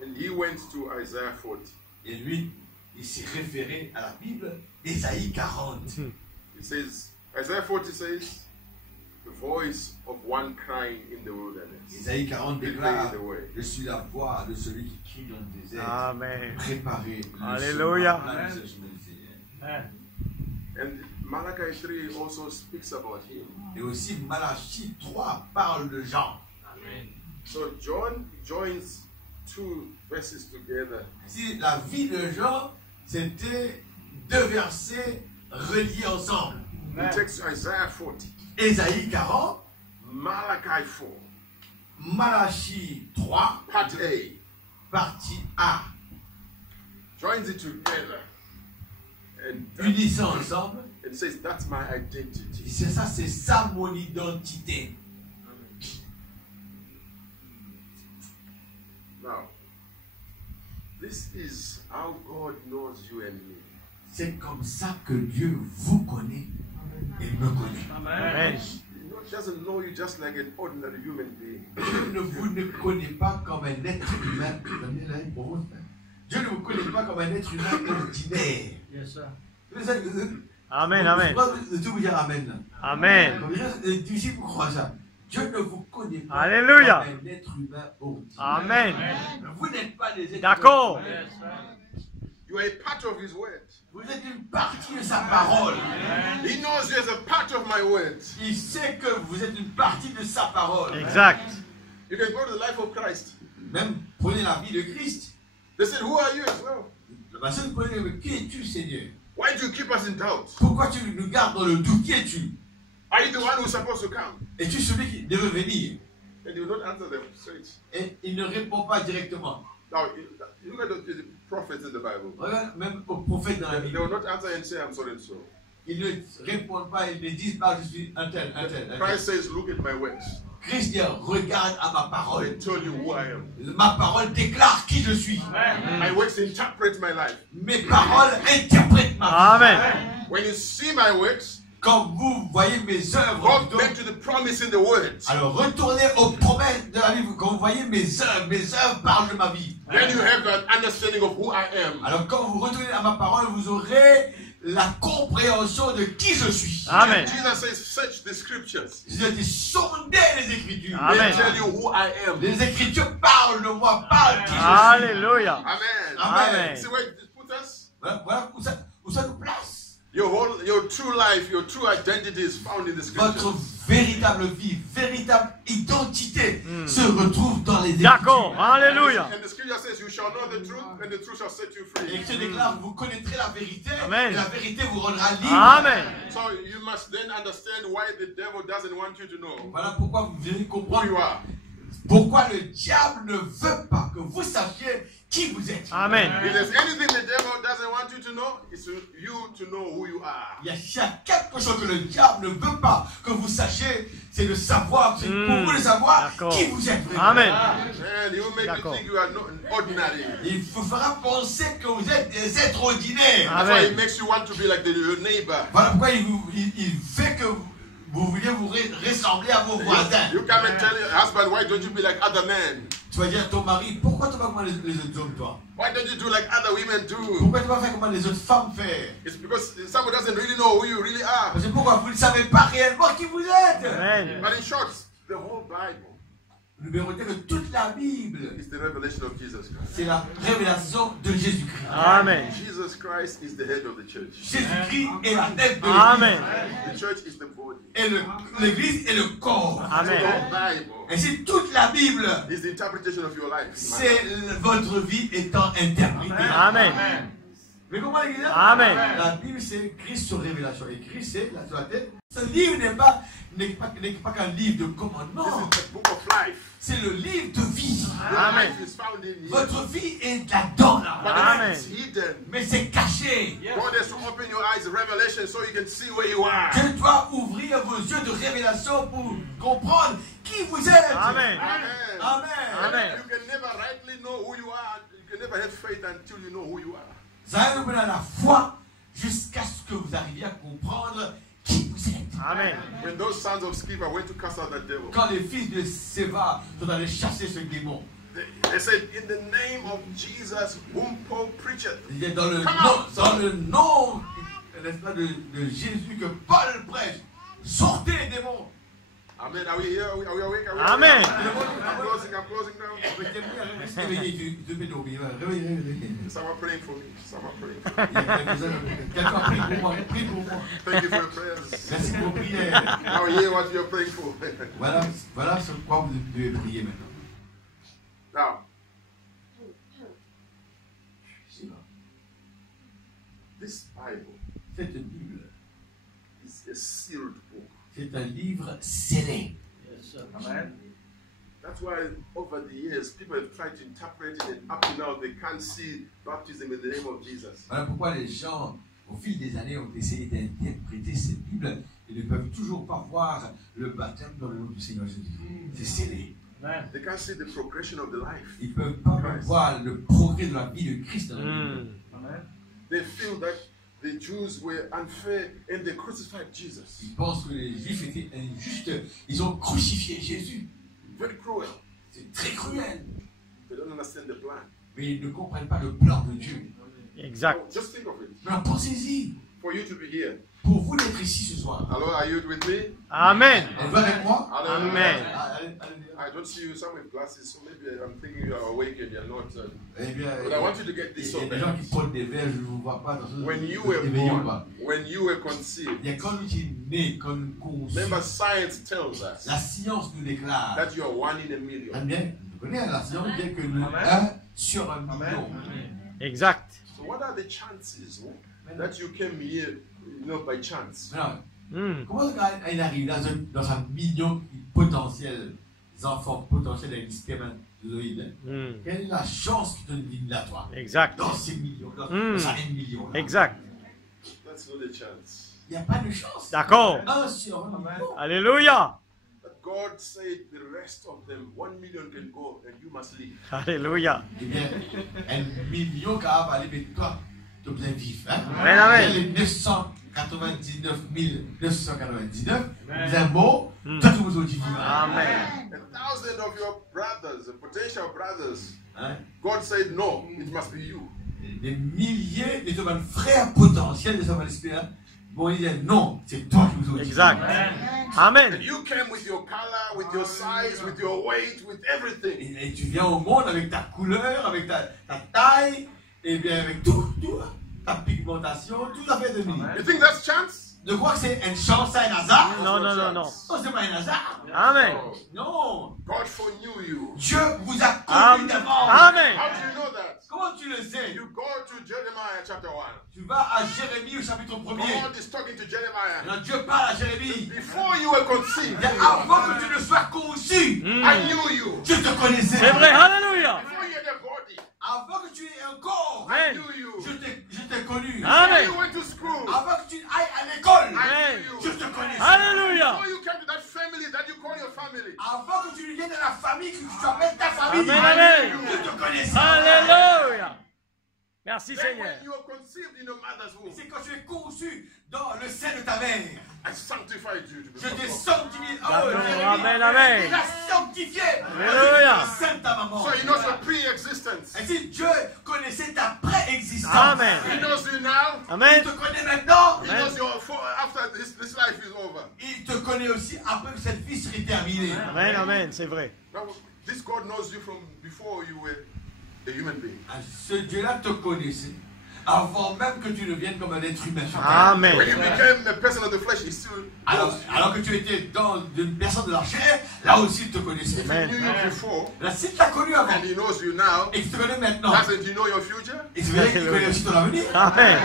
And he went to Isaiah 40. Et lui, il s'est référé à la Bible, Ésaïe 40. It says, Isaiah 40 says, the voice of one crying in the wilderness. Ésaïe 40 Prepare déclare, the way. je suis la voix de celui qui crie dans le désert. Amen. Préparez le Alléluia. chemin, le chemin du Seigneur. And Malachi 3 also speaks about him. Et aussi Malachie 3 parle de Jean. So John joins two verses together. Si la vie de Jean, c'était deux versets reliés ensemble. He takes Isaiah 40, Ésaïe 40, Malachi 4, Malachie 3, part A, partie A. joins it together and Unissant ensemble. it says, that's my Et identity. c'est ça, c'est ça mon identité. Now, this is how God knows you and me. C'est comme ça que Dieu vous connaît et me connaît. Amen. Not doesn't know you just like an ordinary human being. Dieu ne vous ne connaît pas comme un être humain. Dieu ne vous connaît pas comme un être humain ordinaire. Yes, sir. Vous savez, Amen, amen. de tout vous dire amen. Là. Amen. Si vous croyez ça, Dieu ne vous connaît pas Alléluia. comme un être humain ordinaire. Amen. Vous n'êtes pas des êtres D'accord. humains. You are a part of His word. Vous êtes une partie de sa parole. He knows you as a part of my word. Il sait que vous êtes une partie de sa parole. Exact. You can go to the life of Christ. Même prenez la vie de Christ. They said, who are you as well? La personne prenez, mais qui es-tu, Seigneur? Why do you keep us in doubt? Pourquoi tu nous gardes dans le doute? Qui es-tu? Are you the one who's supposed to come? Es-tu celui qui devait venir? And you will not answer them straight. Et il ne répond pas directement. Now, you look at the prophets in the Bible. Regarde, même aux prophètes dans la They Bible. will not answer and say, I'm so and so. Ils ne répondent pas, ils ne disent pas, je suis un tel, un tel, un tel. Christ says, look at my works. Christ dit, regarde à ma parole. I tell you who I am. Ma parole déclare qui je suis. My works interpret my life. Mes paroles interprètent ma vie. Amen. When you see my works, Quand vous voyez mes œuvres, go back to the promise in the words. alors retournez aux promesses de la Bible. Quand vous voyez mes œuvres parlent de ma vie. Then you have that understanding of who I am. Alors quand vous retournez à ma parole, vous aurez la compréhension de qui je suis. Amen. Jesus says, search the scriptures. Je dis, sondez les Écritures. Amen. They tell you who I am. Les Écritures parlent de moi, parlent qui je suis. Alléluia. Amen. Amen. See where it put us? Voilà où ça nous place. Your true life, your true identity is found in the Votre scriptures. véritable vie, véritable identité se retrouve dans les Écritures. D'accord. Alléluia. And the scripture says, you shall know the truth, and the truth shall set you Et free. il se déclare, vous connaîtrez la vérité, Amen. et la vérité vous rendra libre. Amen. So you must then understand why the devil doesn't want you to know Voilà pourquoi vous devez who comprendre you are. pourquoi le diable ne veut pas que vous sachiez qui vous êtes. Amen. If there's anything the devil doesn't want you to know, it's you to know who you are. Il y a quelque chose que le diable ne veut pas que vous sachiez, c'est de savoir, c'est pour vous de savoir D'accord. qui vous êtes vraiment. Amen. And he will make you D'accord. think you are not ordinary. Il vous fera penser que vous êtes des êtres ordinaires. Amen. That's why it makes you want to be like your neighbor. Voilà pourquoi il fait que vous vouliez vous ressembler à vos voisins. You come and tell your husband, why don't you be like other men? Tu vas dire à ton mari, pourquoi tu ne vas pas comme les autres hommes, toi? Why don't you do like other women do? Pourquoi tu ne vas pas faire comme les autres femmes font? It's because someone doesn't really know who you really are. Parce que pourquoi vous ne savez pas réellement qui vous êtes? Amen. But in short, the whole Bible Numéro 2, que toute la Bible, is the revelation of Jesus Christ. c'est la révélation de Jésus-Christ. Amen. Jesus Christ is the head of the church. Jésus-Christ est la tête de l'Église. Amen. The church is the body. Et l'Église est le corps. The Amen. whole Bible Et c'est toute la Bible, is the interpretation of your life. c'est votre vie étant interprétée. Amen. Mais comment l'Église? Amen. La Bible, c'est Christ sur révélation. Et Christ, c'est la sur la tête. Ce livre n'est pas qu'un livre de commandement. This is the book of life. C'est le livre de vie. Your Amen. life is found in you. Votre vie est là-dedans, là. But Amen. it's hidden. Mais c'est caché. God has to open your eyes, revelation, so you can see where you are. Dieu doit ouvrir vos yeux de révélation pour comprendre qui vous êtes. Amen. Amen. Amen. Amen. You can never rightly know who you are. You can never have faith until you know who you are. Vous allez vous donner la foi jusqu'à ce que vous arriviez à comprendre qui vous êtes. Amen. When those sons of Sceva went to cast out that devil, Quand les fils de Séva sont allés chasser ce démon, they said, in the name of Jesus, whom Paul preacheth. il est dans le nom, n'est-ce pas, de Jésus que Paul prêche. Sortez les démons. Amen. Are we here? Are we awake? Are we Amen. I'm closing now. Réveillez. Someone praying for me. Someone praying for me. Quelqu'un prie pour moi. Prie pour moi. Thank you for your prayers. Merci pour vos prières. Now hear what you're praying for. Voilà sur quoi vous devez prier maintenant. Now, this Bible Cette Bible, is a sealed book. c'est un livre scellé. Amen. That's why over the years people have tried to interpret it, and up to now they can't see baptism in the name of Jesus. Voilà pourquoi les gens, au fil des années, ont essayé d'interpréter cette Bible et ne peuvent toujours pas voir le baptême dans le nom du Seigneur Jésus-Christ. C'est scellé. They can't see the progression of the life. Ils ne peuvent pas voir le progrès de la vie de Christ dans la Bible. They feel that the Jews were unfair and they crucified Jesus. Ils pensent que les Juifs étaient injustes Ils ont crucifié Jésus. Very cruel. C'est très cruel. They don't understand the plan. Mais ils ne comprennent pas le plan de Dieu. Exact. So just think of it. Mais pensez-y. For you to be here. Pour vous d'être ici ce soir. Hello, are you with me? Amen. Êtes-vous avec moi? Hallelujah. Amen. I don't see you, some with glasses, so maybe I'm thinking you are awake and you're not. Eh bien, But I want you to get il this y a so des gens bad. qui portent des verres, je ne vous vois pas dans ce When you were éveillé ou born, pas. when you were conceived, Il y a quand tu es né, quand conçu, remember science tells us la science nous déclare. that you are 1 in a Eh million. bien, vous connaissez la science dit que nous 1 sur 1 million. Exact. So what are the chances that you came here, by chance? Maintenant, Hmm. comment il arrive dans un million potentiel enfants potentiels avec le spermatozoïde? Hmm. Quelle est la chance qui te donne à toi? Exact. Dans ces millions, dans Mm. ces 1 million. Exact. That's not a chance. Il n'y a pas de chance. D'accord. 1 sur 1 million. Alléluia. But God said the rest of them, 1 million can go and you must leave. Alléluia. Eh bien, 1 million qui va aller, mais toi, tu dois vivre. Hein? Amen, amen. Les 999 999, vous êtes beau, toi, tu vous vivre. Amen. 1,000 of your brothers, potential brothers, Hein? God said, no, it must be you. Des milliers de tes frères potentiels de sa espérance. Bon, il dit non, c'est toi qui vous Exact. And Amen. you came with your color, with your size, with your weight, with everything. Et tu viens au monde avec ta couleur, avec ta taille, et bien avec tout, ta pigmentation, tout à fait de mille. You think that's chance? De croire que c'est une chance, c'est un hasard? Non, non, non, non. Non, c'est pas un hasard. Amen. Non. God foreknew you. Dieu vous a Amen. connu d'avance. Amen. How do you know that? Comment tu le sais? You go to Jeremiah chapter 1. Tu vas à Jérémie au chapitre 1er. God is talking to Jeremiah. Alors Dieu parle à Jérémie. Before you were conceived, Avant que tu ne sois conçu, I knew you. je te connaissais. C'est vrai. Alléluia. Before you had a body, Avant que tu aies un corps, I Amen. knew you. je t'ai connu. Before Amen. you went to school, Avant que tu ailles à l'école, Amen. je te connaissais. Alléluia. before you came to that family that you call your family, Avant que tu viennes de la famille que tu appelles ta famille, Amen, amen. je te connaissais. Alléluia. Merci then Seigneur. when you were conceived in your mother's womb, C'est quand tu es conçu dans le sein de ta mère. I sanctified you to be Je t'ai God. sanctifié. D'accord. Jérémie, Amen, amen. il t'a sanctifié. Alléluia. Le sein de ta maman. So he knows your pre-existence. Et si Dieu connaissait ta préexistence, Amen. He knows you now. il Amen. te connaît maintenant. He knows your after this life is over. Il te connaît aussi après que cette vie serait terminée. Amen. Amen. C'est vrai. Now, this God knows you from before you were a human being. Ce Dieu-là te connaissait avant même que tu ne viennes comme un être humain sur terre. Amen. When you became a person of the flesh, he still knows you. Alors que tu étais dans une personne de la chair, là aussi il te connaissait. If he Amen. knew you before Là, s'il t'a connu avant and he knows you now, et qu'il te connaît maintenant, doesn't he know your future? et tu verrais qu'il connaît aussi ton avenir. Amen.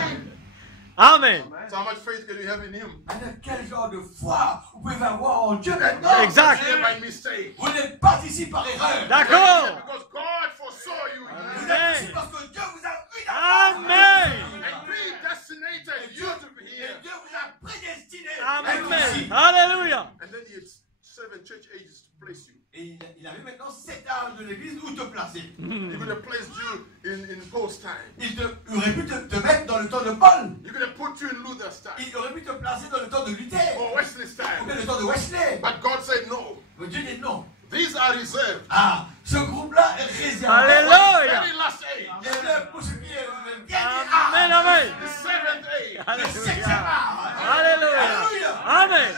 Amen. So how much faith can you have in him? Alors, quel genre de foi vous pouvez avoir en Dieu maintenant? Exact. Here by mistake. Vous n'êtes pas ici par erreur. D'accord. Because God foresaw you Vous here êtes ici parce que Dieu vous a vu d'avance. Amen. and predestinated you to be Et here. Dieu vous a prédestiné à être Amen. ici. Alléluia. And then he had 7 church ages to place you. Et il avait maintenant 7 âges de l'église où te placer. He could have placed you in post time. Il aurait pu te mettre dans le temps de Paul. He could have put you in Luther's time Il aurait pu te placer dans le temps de Luther. or Wesley's Ou time. bien le temps de Wesley. But God said no. Mais Dieu dit non. These are reserved. Ah, ce groupe-là est réservé. Alléluia. Very last age. Et là, pour ce qui est le dernier Amen. âge, Amen. The 7th age. le 7e Alléluia. âge. Alléluia. Amen.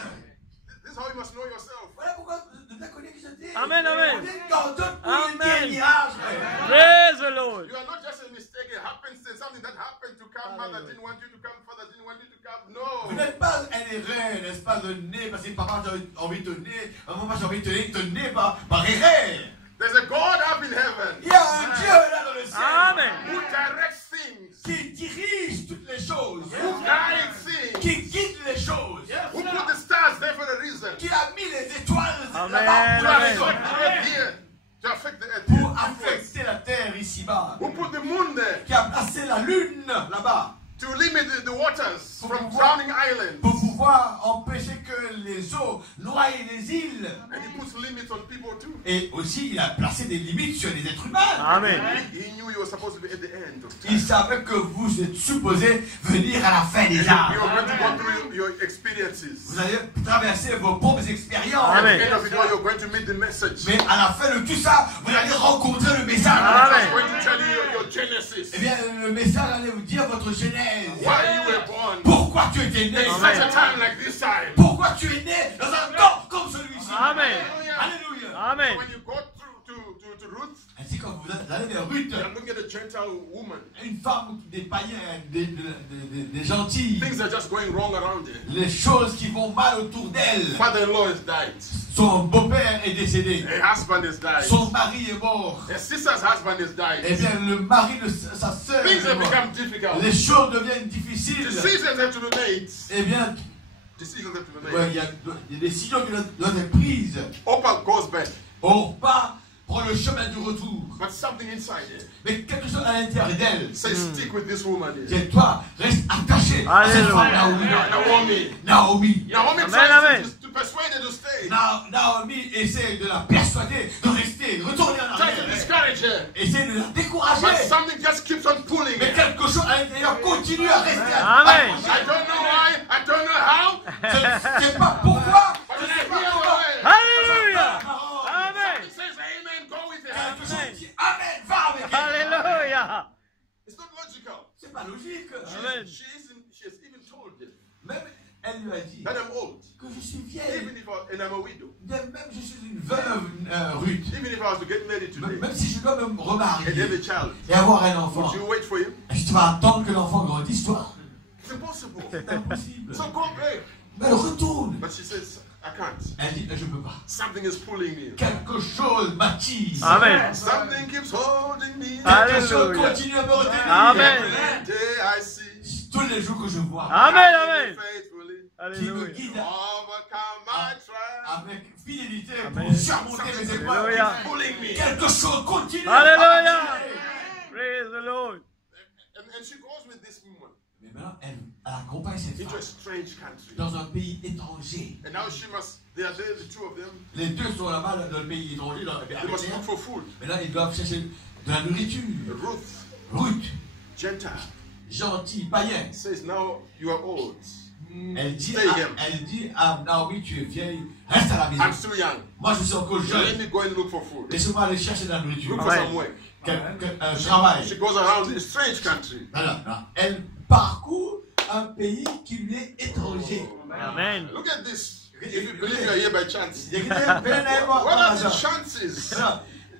This is how you must know yourself. Voilà pourquoi de ta connaître je dis. Amen, amen. On est dans d'autres pour le Amen. dernier âge, frère. Praise the Lord. You are not just a mistake. It happens. It's something that happened to come. Mother didn't want you to come. Father didn't want you to come. Vous No. n'êtes pas un erreur, n'est-ce pas, de nez, parce que papa a envie de te nez, maman j'ai envie de te nez par erreur. There's a God up in heaven Il y a un Dieu là dans le ciel Amen. who directs things, qui dirige toutes les choses, who guides things, qui guide les choses, who put the stars there for a reason. qui a mis les étoiles Amen. là-bas To pour la affect raison, the earth here, to affect the earth pour here. affecter la terre ici-bas, Who put the moon there qui a placé la lune là-bas to limit the waters from drowning islands. Pour pouvoir empêcher que les eaux noient les îles. And he puts limits on people too. Et aussi, il a placé des limites sur les êtres humains. Amen. He knew you were supposed to be at the end of time. Il savait que vous êtes supposés venir à la fin des âges. You are going to go through your experiences. Vous allez traverser vos propres expériences. At the Amen. end of it all, you're going to meet the message. Mais à la fin de tout ça, vous allez rencontrer le message. Amen. I'm going to tell you your genesis. Eh bien, le message allait vous dire votre genèse. Why you were born. Pourquoi tu étais né? In such a time like this time. Pourquoi tu es né dans un temps comme celui-ci? Amen. Alléluia. Amen. When you go through to Ruth, Ainsi quand vous allez vers Ruth, you're looking at a Gentile woman. une femme des païens, des gentils, Things are just going wrong around her. les choses qui vont mal autour d'elle. Father-in-law has died. Son beau-père est décédé. Her husband has died. Son mari est mort. Her sister's husband has Eh died. bien, le mari de sa sœur Things est have mort. become difficult. Les choses deviennent difficiles. Decisions have to be made. Eh bien, Decisions have to be ouais, made. il y a des décisions qui doivent être prises. Opa goes back, Orpa prend le chemin du retour. but something inside her Mais quelque chose à l'intérieur d'elle. says, stick with this woman here. C'est toi, reste attaché à cette femme Alléluia. Naomi. Naomi Naomi. Amen. tries to persuade her to stay. Naomi essaie de la persuader de rester, de retourner en Tries to arrière. discourage her. Essaie de la décourager. But something just keeps on pulling Mais her. quelque chose à l'intérieur continue à rester Amen. I don't know why, I don't know how, Je ne sais pas pourquoi. but Je I ne sais hear pas a pourquoi. word. Alléluia. Amen. Amen. It says, amen, go with her. Quelque chose dit Amen, va avec elle. Alléluia. It's not logical. C'est pas logique. Amen. She has even told him Même elle lui a dit that I'm old. que je suis vieille. Even if and I'm a widow. Même je suis une veuve, Ruth. Even if I was to get married today Même si je dois me and have remarier a child, et avoir un enfant, would you wait for him? est-ce que tu vas attendre que l'enfant grandisse, toi? It's impossible. C'est impossible. So go back. Mais elle retourne. But she says, I can't. Elle dit, je ne peux pas. Something is pulling me. Quelque chose m'attise. Amen. Something keeps holding me. Quelque chose Alléluia. continue à me retenir. Amen. Every day I see. Tous les jours que je vois, Amen. Amen. Faithfully qui me Alléluia. guide overcome my trials. avec fidélité Amen. pour surmonter mes épreuves. Alléluia. Pulling me. Quelque chose continue. Alléluia. Praise the Lord. And she goes with this woman Mais maintenant, elle accompagne cette into femme a strange country. dans un pays étranger. And now she must, they are there, the two of them. Les deux sont là-bas dans le pays étranger. They must look for food. Maintenant, ils doivent chercher de la nourriture. Ruth, Ruth, Gentile, gentil, païen. says, now you are old. Elle Stay here. dit à Naomi, tu es vieille, reste à la maison. I'm still young. Moi, je suis encore Let jeune. me go and look for food. Laissez-moi aller chercher de la nourriture. Look for Amen. some work. Un travail. She goes around a strange country. Voilà. Elle parcourt un pays qui lui est étranger. Amen. Look at this. If you believe you are here by chance. What What are the chances?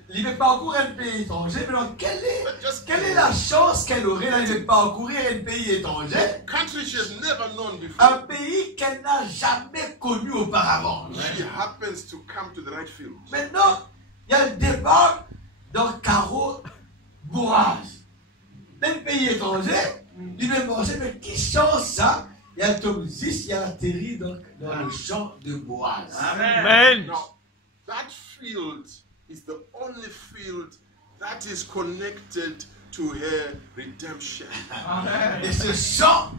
Il veut parcourir un pays étranger, mais donc quelle est la chance qu'elle aurait d'aller parcourir un pays étranger? Country she has never known before. Un pays qu'elle n'a jamais connu auparavant. She happens to come to the right field. Maintenant, il y a le départ dans Caro Boaz. D'un pays étranger, il veut manger, mais qui chance ça? Il y a Tom 6, il a atterri dans le champ de Boaz. Amen. Now, that field is the only field that is connected to her redemption. Et ce champ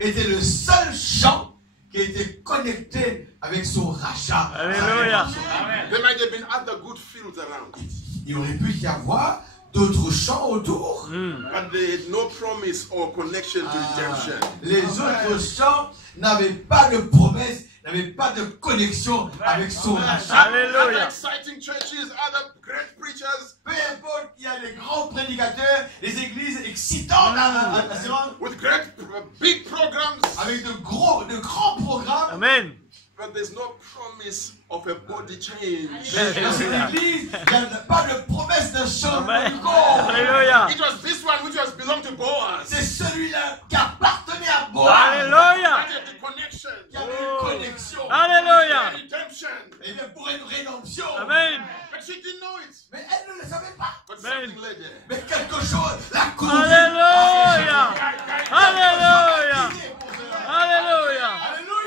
était le seul champ qui était connecté avec son rachat. Alléluia. There might have been other good fields around, Il aurait pu y avoir d'autres champs autour. but they had no promise or connection to redemption. Les autres champs n'avaient pas de promesse, n'avaient pas de connexion avec son rachat. Other Alléluia. exciting churches, other great preachers Peu importe, il y a des grands prédicateurs, des églises excitantes à se rendre, with great, big programs, avec de grands programmes. Amen. but there's no promise of a body change. Dans cette église, il n'y a pas de promesse de changement Amen. du corps. Alléluia. It was this one which was belonged to Boaz. C'est celui-là qui appartenait à Boaz, Alléluia. That had the connection, qui avait une connexion. Alléluia. redemption. Et bien pour une rédemption. Amen. But she didn't know it. Mais elle ne le savait pas. But Amen. something led her. Mais quelque chose l'a conduit. Alléluia. Alléluia. Alléluia. Alléluia.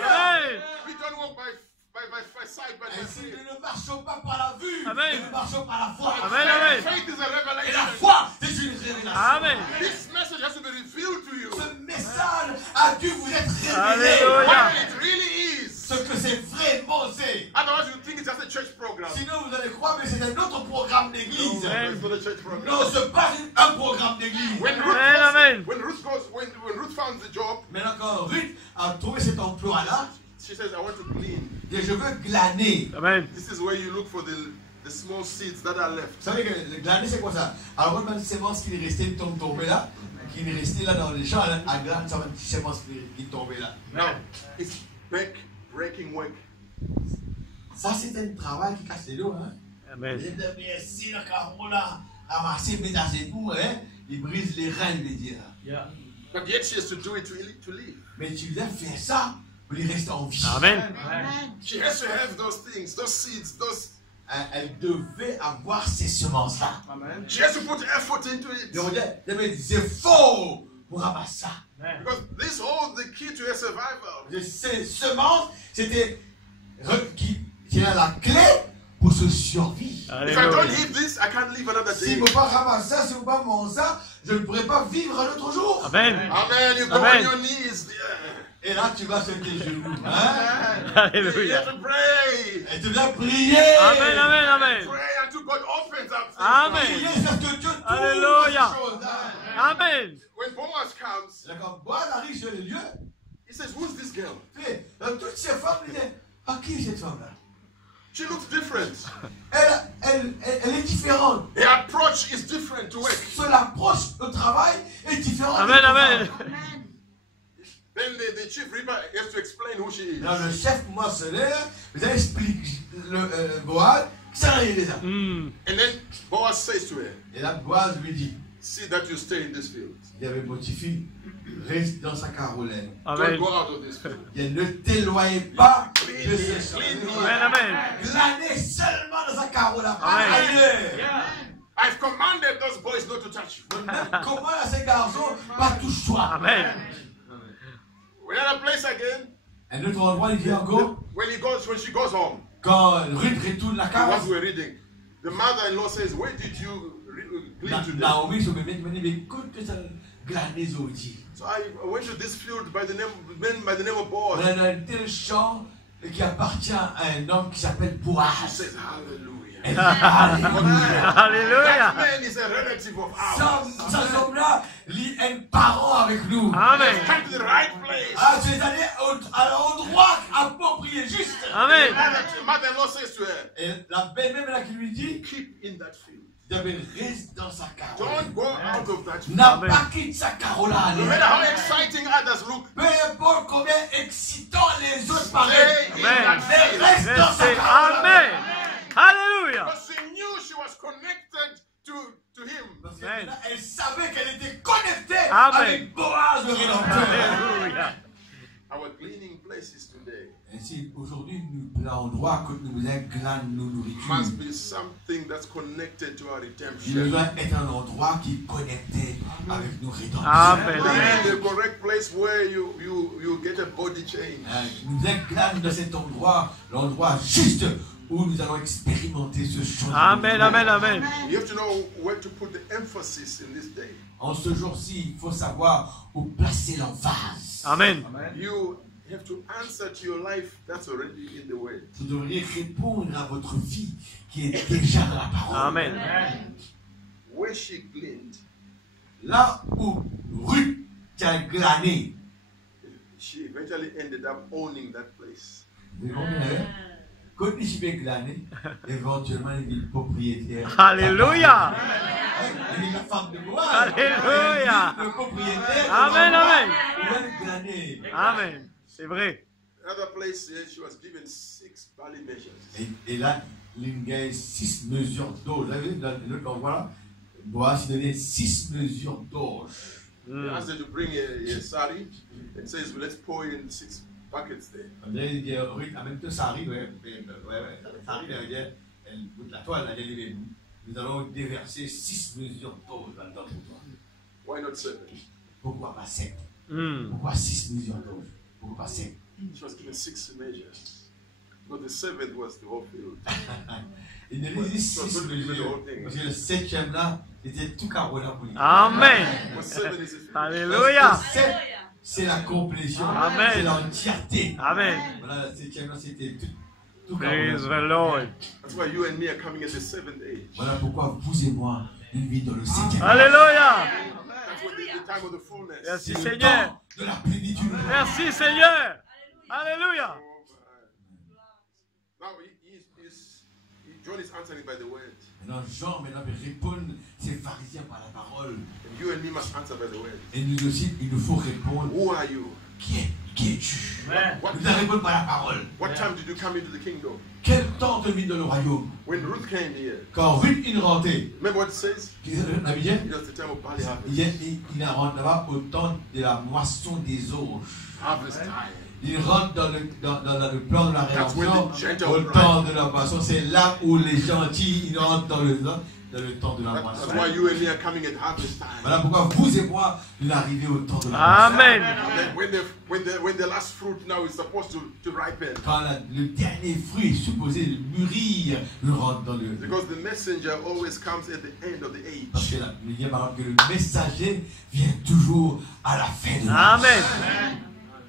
Amen. We don't walk by sight, but by Ainsi, faith. nous ne marchons pas par la vue, Amen. mais nous marchons par la foi. Amen. Amen. Faith is a Et la revelation. foi, c'est une révélation. Amen. This message has to be revealed to you. Ce message a dû vous être révélé. Alléluia. What it really is. Ce que c'est vraiment c'est. Otherwise, you think it's just a church program. Sinon, vous allez croire que c'est un autre programme d'église. It's not a church program. Non, ce n'est pas un programme d'église. When Amen. Ruth found the job, Maintenant, quand Ruth a trouvé cet emploi-là, she says, I want to glean. et je veux glaner. Amen. This is where you look for the small seeds that are left. Vous savez que le glaner, c'est quoi ça? Alors, même une sémence qui est restée tombée là, qui est restée là dans les champs, à glaner, ça va une petite sémence qui est tombée là. Now, it's breaking work. Ça, c'est un travail qui casse les dos. Hein? Amen. Il brise les reins, il veut dire. But yet she has to do it to live. Mais tu dois faire ça pour les rester en vie. Amen. She has to have those things, those seeds, those. Elle devait avoir ces semences-là. She has to put effort into it. Donc, il y avait des efforts pour ramasser ça. Because this holds the key to her survival. Ces semences, c'était la clé pour se survivre. If I don't Alléluia. eat this, I can't live another Si day. vous ne pouvez pas ramasser ça, si vous ne pouvez pas manger ça, je ne pourrai pas vivre un autre jour. Amen. Amen. You go Amen. on your knees. Et là, tu vas sur tes genoux. Hein? You Alléluia. have to pray. Et tu viens prier. Amen, amen, amen. Pray until God opens up. Amen. Prier, c'est que Dieu t'ouvre Alléluia. ces choses, hein? Amen. When Boaz comes, Quand Boaz arrive sur le lieu, he says, who's this girl? toutes ces femmes lui disent, à qui est cette femme-là? She looks different. Elle est différente. Her approach is different to work. Son approche au travail est différente. Amen, amen. Then the chief reaper has to explain who she is. Là, le chef moissonneur, vous explique le Boaz, ça rien déjà. Mm. And then Boaz says to her, Et là, Boaz lui dit, see that you stay in this field. il y avait Potiphar, reste dans sa carolaine. Don't Amen. go out of this field. Il ne t'éloigne pas de ce champ. Amen, amen. Glaner seulement dans sa carolaine. Amen. Ailleurs. I've commanded those boys not to touch you. Comment à ces garçons, pas touche-toi. Amen. Another place again, Un autre endroit, il dit encore, when she goes home, quand Ruth retourne la what case, we're reading, the mother-in-law says, where did you glean today? Naomi se met, mais écoute que ça glaner aujourd'hui. So I went to this field by the name of Boaz. On a dans un tel champ qui appartient à un homme qui s'appelle She Boaz. says, hallelujah. Elle dit, Alléluia. Alléluia. That man is a relative of ours. Ce homme-là lie un parent avec nous. Amen. Come to the right place. Ah, tu es allé à l'endroit approprié, juste. Amen. The mother-in-law says to her, Et la belle-mère là qui lui dit, keep in that field. reste dans sa Don't carole. go out of that field. N'a pas quitté sa carole. No matter how exciting others look, Peu importe combien excitant les autres paraissent. stay in that field. Reste dans sa Restez. carole. Amen. Alléluia. Because she knew she was connected to him. Parce que Amen. là, elle savait qu'elle était connectée Amen. avec Boaz le Rédempteur. Alléluia. Our gleaning places today Ainsi, aujourd'hui, l'endroit que nous glanons nos nourritures, must be something that's connected to our il redemption. doit être un endroit qui est connecté avec nos rédemptions. Amen. Be the correct place where you get a body change. Nous glanons dans cet endroit, l'endroit juste où nous allons expérimenter ce changement. Amen, amen, amen. You have to know where to put the emphasis in this day. En ce jour-ci, il faut savoir où placer l'emphase. Amen. You have to answer to your life that's already in the word. Vous devriez répondre à votre vie qui est déjà dans la parole. Amen. Where she gleaned, Là où Ruth a glané, she eventually ended up owning that place. vous comprenez? Quand il s'y glané, éventuellement il est propriétaire. Alléluia. Il est la femme de Boaz. Alléluia. Le propriétaire. Amen, amen. Il a glané. Amen. C'est vrai. Another place, she was given 6 barley measures. Et là, il gagne 6 mesures d'eau. Vous avez vu, dans l'autre endroit, Boaz donnait 6 mesures d'eau. He asked her to bring a sari and says, well, let's pour in 6 buckets there. On dirait qu'il dit, oui, en même temps, ça arrive, ouais. Ça arrive, elle dit, elle goûte la toile, elle dit, nous allons déverser 6 mesures d'eau dans pour toi. Why not 7? Pourquoi pas 7? Mm. Pourquoi 6 mesures d'eau? Pourquoi pas 7? She was given 6 measures. But the 7th was the whole field. Il ne lui dit 6 mesures. Parce que le 7e là, c'était tout carreau là pour lui. Amen. But 7 is a field. Alléluia. 7 c'est la complétion, Amen. c'est l'entièreté. Amen. Voilà, la 7e, c'était tout Praise comme the Lord. That's why you and me are coming at the 7th age. Voilà pourquoi vous et moi, nous vivons dans le 7e. Alléluia. That's what the time of the fullness. Merci C'est le Seigneur. temps de la plénitude. Merci Seigneur. Alléluia. Now, John is answering by the word. Maintenant, Jean maintenant répondre ces pharisiens par la parole. And you and me must answer by the word. Et nous aussi, il nous faut répondre. Who are you? Qui es-tu? What, Nous devons répondre par la parole. what time did you come into the kingdom? Quel temps te vit dans le royaume? When Ruth came here, Quand Ruth il rentrait, remember what it says? la Bible, It was the time of barley harvest. il rentre là-bas au temps de la moisson des orges. Harvest time. Il rentre dans le plan de la That's when rédemption, the Gentiles au rise. temps de la moisson. C'est là où les gentils ils rentrent dans le temps de la That's moisson. why you and me are coming at harvest time. Voilà pourquoi vous et moi, nous arrivons au temps de la moisson. Amen. And then when the last fruit now is supposed to ripen. Quand le dernier fruit est supposé mûrir, nous rentrons dans le... Because the messenger always comes at the end of the Parce age. que il dit par exemple que le messager vient toujours à la fin de l'âge. Amen.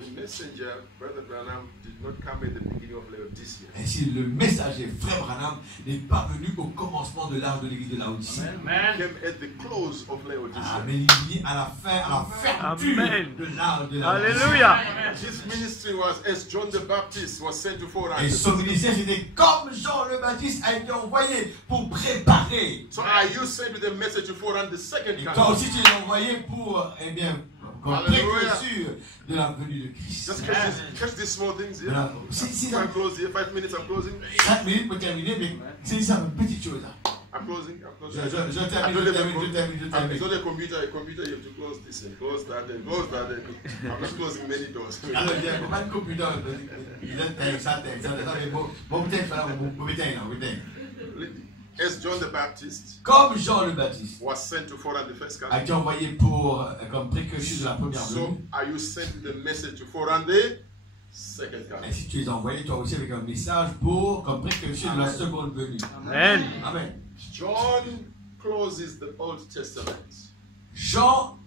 The messenger, Brother Branham, did not come at the beginning of Laodicea. Ainsi, le messager, frère Branham, n'est pas venu au commencement de l'âge de l'église de Laodicée. He came at the close of Laodicea. Ah, mais il vient à la fin, à la fermeture Amen. de l'âge de Laodicée. Alléluia. His ministry was as John the Baptist was sent to Et forerun. son ministère, c'était comme Jean le Baptiste a été envoyé pour préparer. So are you sent with a message to forerun the second Et toi coming? aussi, tu es envoyé pour, eh bien, comme précurseur de la venue de Christ. Just catch these small things here. Voilà. Si I'm close here. 5 minutes, I'm closing. 5 minutes pour terminer, mais c'est ça, une petite chose. Hein. I'm closing. Je termine. It's not a computer. A computer, you have to close this and close that and close that. And I'm not closing many doors. Alors, il y a pas de computer. Il est ça, mais bon, peut-être, voilà, vous mettez là. As John the Baptist Comme Jean le Baptiste was sent to forerun the first a coming, été envoyé pour, comme précurseur de la première so venue, are you sent with the message to forerun the second coming? ainsi tu es envoyé toi aussi avec un message pour, comme précurseur de la seconde venue. Amen. Amen. John closes the Old Testament. Jean,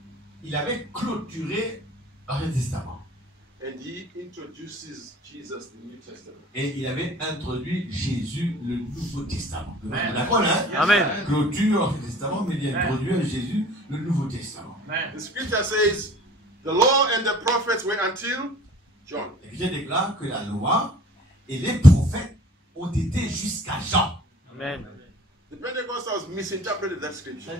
il avait clôturé l'Ancien Testament. And he introduces Jesus, the New Testament. Et il avait introduit Jésus, le Nouveau Testament. D'accord, hein? Amen. Clôture l'Ancien Testament, mais il a introduit Jésus, le Nouveau Testament. The scripture says, the law and the prophets were until John. Et je déclare que la loi et les prophètes ont été jusqu'à Jean. Amen. The Pentecostals misinterpreted that scripture.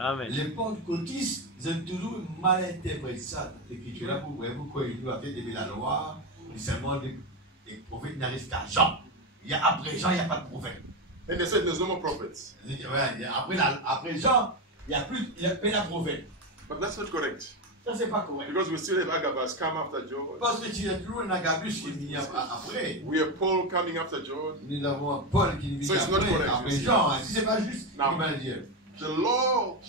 Amen. Les pentecôtistes, ils ont toujours mal interprété ça, l'écriture-là, pour voir pourquoi ils doivent faire la loi, et seulement les prophètes n'arrivent qu'à Jean. Après Jean, il n'y a pas de prophète. And they said there's no more prophets. Après Jean, il n'y a plus de prophète. But that's not correct. Ça, c'est pas correct. Because we still have Agabus come after John. Parce que tu as toujours un Agabus qui vient après. We have Paul coming after John. Nous avons Paul qui vient après Jean. Si ce n'est pas juste, il va le dire. The law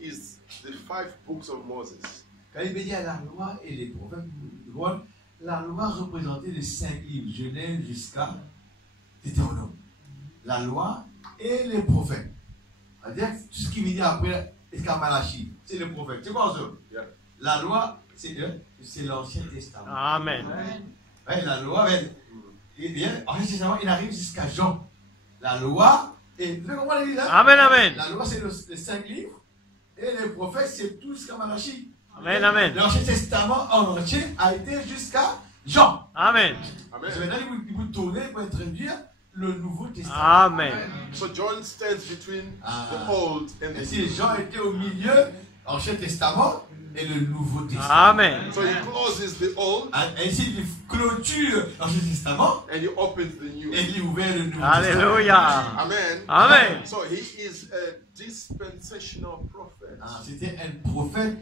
is the 5 books of Moses. Quand il veut dire la loi et les prophètes, la loi représentait les 5 livres, Genèse jusqu'à Deutéronome. La loi et les prophètes. C'est-à-dire tout ce qui vient après, jusqu'à Malachie, c'est le prophète. C'est quoi ça? Yeah. La loi, c'est l'Ancien Testament. Amen. Ouais, la loi, l'Ancien Testament, il arrive jusqu'à Jean. La loi, et vous comprenez l'idée? Amen, amen. La loi, c'est les 5 livres, et les prophètes, c'est tout jusqu'à Malachie. Amen, amen. L'Ancien Testament en entier a été jusqu'à Jean. Amen. Amen. Maintenant, vous tournez pour introduire le Nouveau Testament. Amen. So John stands between the Old and the Et si New. Jean était au milieu, l'Ancien Testament et le Nouveau Testament. Amen. So he closes the Old Ainsi, il clôture l'Ancien Testament and he opens the New. et il ouvre le Nouveau Alléluia. Amen. Amen. So he is a dispensational prophet. Testament. C'était un prophète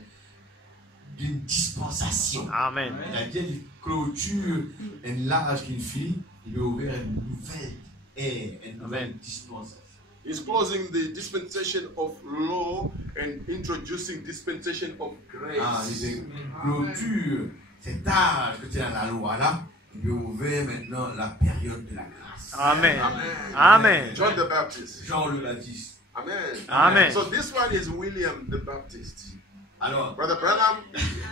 d'une dispensation. Amen. C'est-à-dire, il clôture un large qu'il fit, il a ouvert une nouvelle ère, une nouvelle dispensation. He's closing the dispensation of law and introducing dispensation of grace. Il clôture cet âge que tu as dans la loi là, il a ouvert maintenant la période de la grâce. Amen. Amen. Amen. John the Baptist. Jean le Baptiste. Amen. Amen. So this one is William the Baptist. Alors, Brother Branham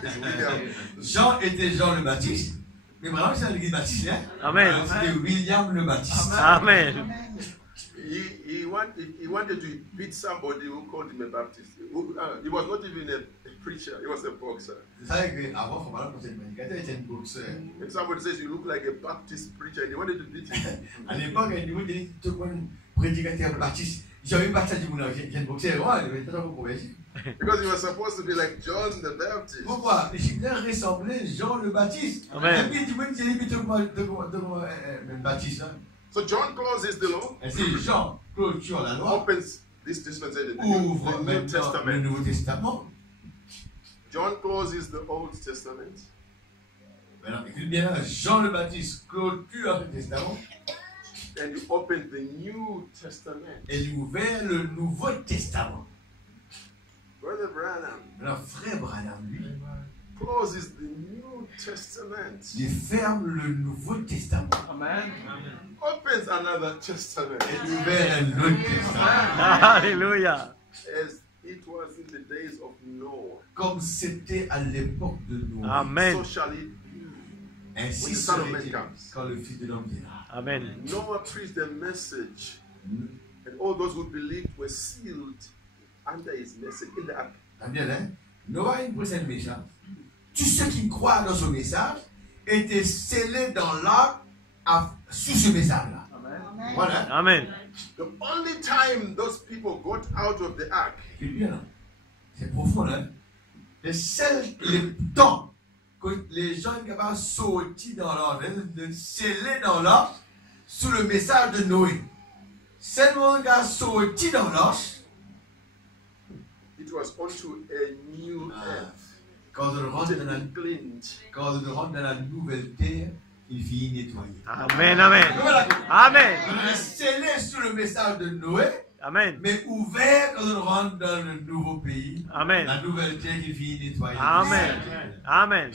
is William. Jean était Jean le Baptiste, mais Branham c'est l'église baptiste. Hein? Amen. Alors, c'était William le Baptiste. Amen. He wanted to beat somebody who called him a Baptist. He was not even a preacher, he was a boxer. Vous savez qu'avant, Branham, quand il était un boxeur. And somebody says you look like a Baptist preacher and he wanted to beat him. À l'époque, il dit tout le monde prédicateur baptiste. J'avais pas dit que j'ai un boxeur. Ouais, il était pas convaincu. Because he was supposed to be like John the Baptist. Pourquoi? Il bien ressemblé Jean le Baptiste. Amen. Et puis, tu vois, il dit le Baptiste. So John closes the law, Et c'est Jean clôture la loi, opens this dispensation, ouvre the New maintenant le Testament. Nouveau Testament. John closes the Old Testament. Maintenant, écoute bien là, Jean le Baptiste clôture le Testament And he opened the New Testament. et il ouvert le Nouveau Testament. Brother Branham Alors, frère Branham, lui, closes the New Testament. il ferme le Nouveau Testament Opens another testament. et il ouvert un autre Testament. Alléluia. As it was in the days of Noah. Comme c'était à l'époque de Noé. Amen. So shall it be. Ainsi When the Son of sera Man il comes. quand le Fils de l'homme viendra. Amen. Noah preached a message, and all those who believed were sealed under his message in the ark. T'as bien, hein? Noé prêche un message. Tous ceux qui croient dans ce message étaient scellés dans l'arc sous ce message-là. Voilà. Amen. The only time those people got out of the ark C'est bien, hein? C'est profond, hein? Le temps que les gens sont capables de sortir dans l'arc, de sceller dans l'arc sous le message de Noé. Seulement quand sorti dans l'arc, it was unto a new earth. quand on rentre dans la Cleaned. Quand on rentre dans la nouvelle terre, il finit nettoyer. Amen. Amen. Amen. On est scellé sous le message de Noé, Amen. mais ouvert quand on rentre dans le nouveau pays, Amen. la nouvelle terre qui finit nettoyer. Amen. Amen.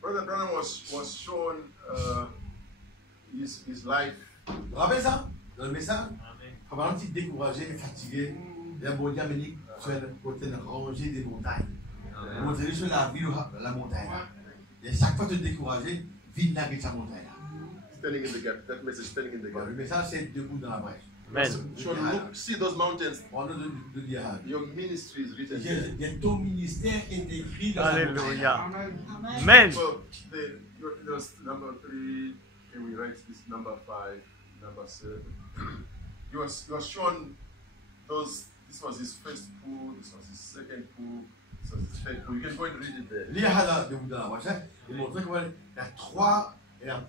Brother Branham was shown his life. Vous vous rappelez ça? Dans le message? Quand on est découragé et fatigué, il y a un bon diamonique sur une rangée des montagnes. Montrer sur la ville, la montagne. Et chaque fois que tu es découragé, vide la vie de sa montagne. Standing in the gap. That message standing in the gap. Le message, c'est debout dans la brèche. Amen. Sean, look, see those mountains. On a de dire. Your ministry is written there. Il y a ton ministère qui est écrit dans la montagne. Alléluia. Amen. So there's number 3. Can we write this number 5, number 7? You are shown those. This was his first pool. This was his second pool. This was his third pool. You can go and read it there. Lire debout dans la brèche. Il montre qu'il y a 3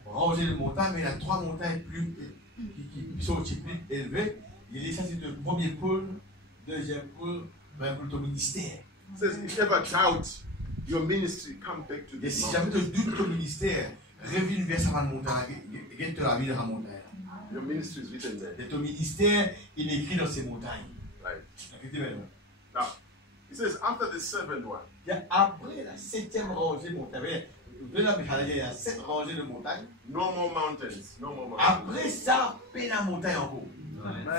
rangées de montagnes, mais il y a 3 montagnes qui sont plus élevées. Il dit ça, c'est le premier pôle, deuxième pôle, pour ton ministère. It says, if you ever doubt your ministry, come back to Et this si mountain. jamais tu doutes ton ministère, reviens vers sa montagne, et tu la vie de la montagne. Your ministry is written there. Et ton ministère, il est écrit dans ces montagnes. Right. Effectivement. Now, it says after the seventh one, Après la 7e rangée de montagnes, il y a 7 rangées de montagnes. no more mountains. No more mountains. Après ça, peine la montagne encore.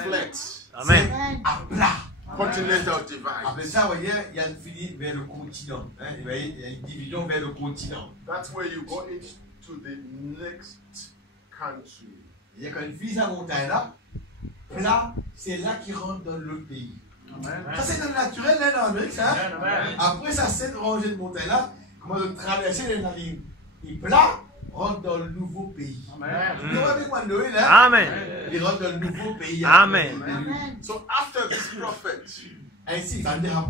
Flat. Amen. À plat. Continental divide. Après ça, vous voyez, il y a une finie vers le continent. Hein? Il y a une division vers le continent. That's where you go into the next country. Il y a quand une finie sa montagne là, plat, c'est là qu'il rentre dans le pays. Ça, c'est dans le naturel, là, dans l'Amérique, ça. Après ça, cette rangée de montagnes là, comment de traverser les navires. Il plat, rentre dans le nouveau pays. Vous voyez avec moi, Noé, là? Amen. Il rentre dans le nouveau pays. Amen. So after this prophet, Ainsi, ça veut dire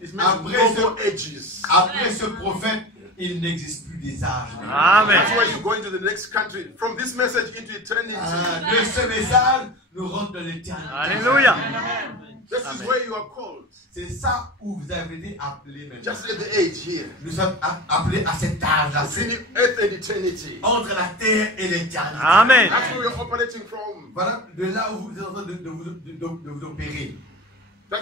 it means no more ages. après ce prophète, il n'existe plus des âges. Amen. That's why you go into the next country. From this message into eternity. De ce message, nous rentrons dans l'éternité. Alléluia. This is where you are called. C'est ça où vous avez été appelés maintenant. Just at the age here. Nous sommes appelés à cet âge-là. Between earth and eternity. Entre la terre et l'éternité. Amen. That's where you're operating from. Voilà de là où vous êtes en train de vous opérer.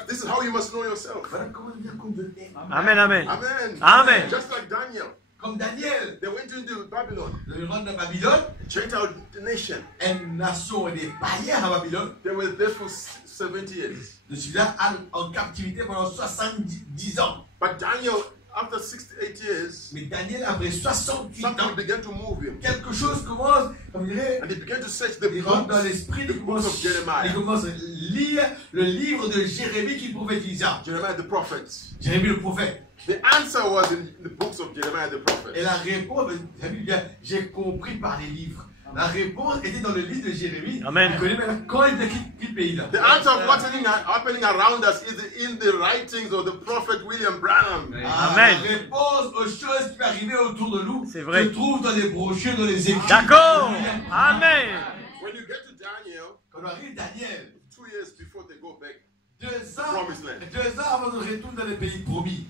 This is how you must know yourself. Voilà comment dire qu'on veut être. Amen. Amen. Amen. Amen. Just like Daniel. comme Daniel. They went into Babylon, Le roi de Babylone, Gentile nation. une nation des païens à Babylone. They were there for 70 years. Je suis là en captivité pendant 70 ans. But Daniel, after 68 years, Mais Daniel, après 68 ans, something began to move him. quelque chose commence, on dirait, And he began to search the il rentre dans books, l'esprit, the il books of Jeremiah. commence à lire le livre de Jérémie qui prophétisa. Jeremiah the prophets. Jérémie le prophète. The answer was in the books of Jeremiah the Et prophet. la réponse, la Bible dit, j'ai compris par les livres. La réponse était dans le livre de Jérémie. Amen. Il connaît maintenant quand il quitte le pays là. The answer of what's happening around us is in the writings of the prophet William Branham. Amen. La réponse aux choses qui arrivaient autour de nous C'est vrai. se trouve dans les brochures, dans les écrits. D'accord. Amen. When you get to Daniel, Quand on arrive Daniel, 2 years before they go back, 2 Promised land. ans avant de retourner dans le pays promis.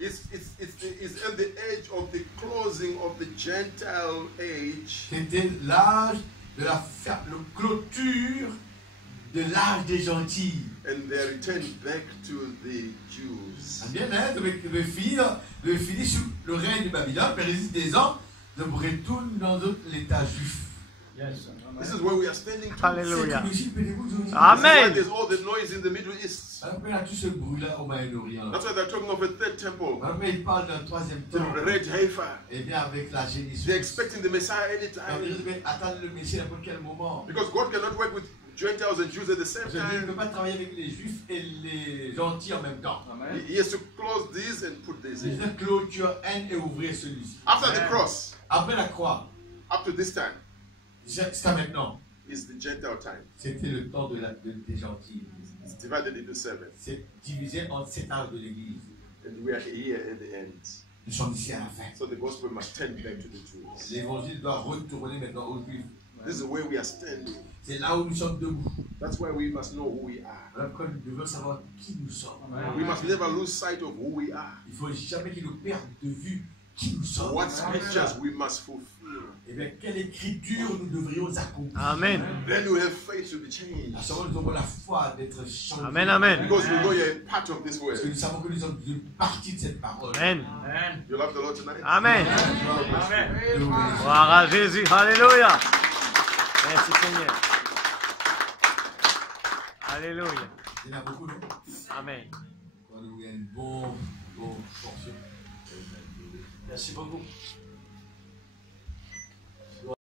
it's at the age of the closing of the Gentile age. C'était l'âge de la clôture de l'âge des gentils. And they returned back to the Jews. Bien, hein, de finir sous le règne de Babylone, période des ans, de retourner dans l'état juif. This is where we are standing to. Alléluia. C'est ici, Why Amen. there's all the noise in the Middle East. Alors, il y a tout ce bruit-là au Moyen-Orient. That's why they're talking of a third temple. Alors, il parle d'un troisième The temple. red heifer. Et bien avec la génération. They're expecting the Messiah anytime. Attendre le Messie à n'importe quel moment. Because God cannot work with Gentiles and Jews at the same Parce que Dieu ne peut time. pas travailler avec les juifs et les gentils en même temps. He has to close this and put this Il in. doit clôturer un et ouvrir celui-ci. After the cross, Après la croix, up to this time, jusqu'à maintenant, is the Gentile time. c'était le temps des gentils. It's divided into 7. C'est divisé en 7 âges de l'Église. And we are here at the end. Nous sommes ici à la fin. So the gospel must turn back to the Jews. L'évangile doit retourner maintenant aux Juifs. This is where we are standing. C'est là où nous sommes debout. That's why we must know who we are. Alors que nous devons savoir qui nous sommes. We must never lose sight of who we are. Il ne faut jamais qu'ils nous perdent de vue qui nous sommes. What scriptures we must fulfill. Et bien, quelle écriture nous devrions accomplir. Amen. Then we have faith to be changed. À ce moment, nous avons la foi d'être changés. Amen. Amen. Because we know you're a part of this Parce que word. nous savons que nous sommes une partie de cette parole. Amen. You love the Lord tonight? Amen. Dieu vous bénisse. Gloire à Jésus. Alléluia. Merci Seigneur. Alléluia. Il y en a beaucoup, non? Amen. Il y a une bonne portion. Merci beaucoup.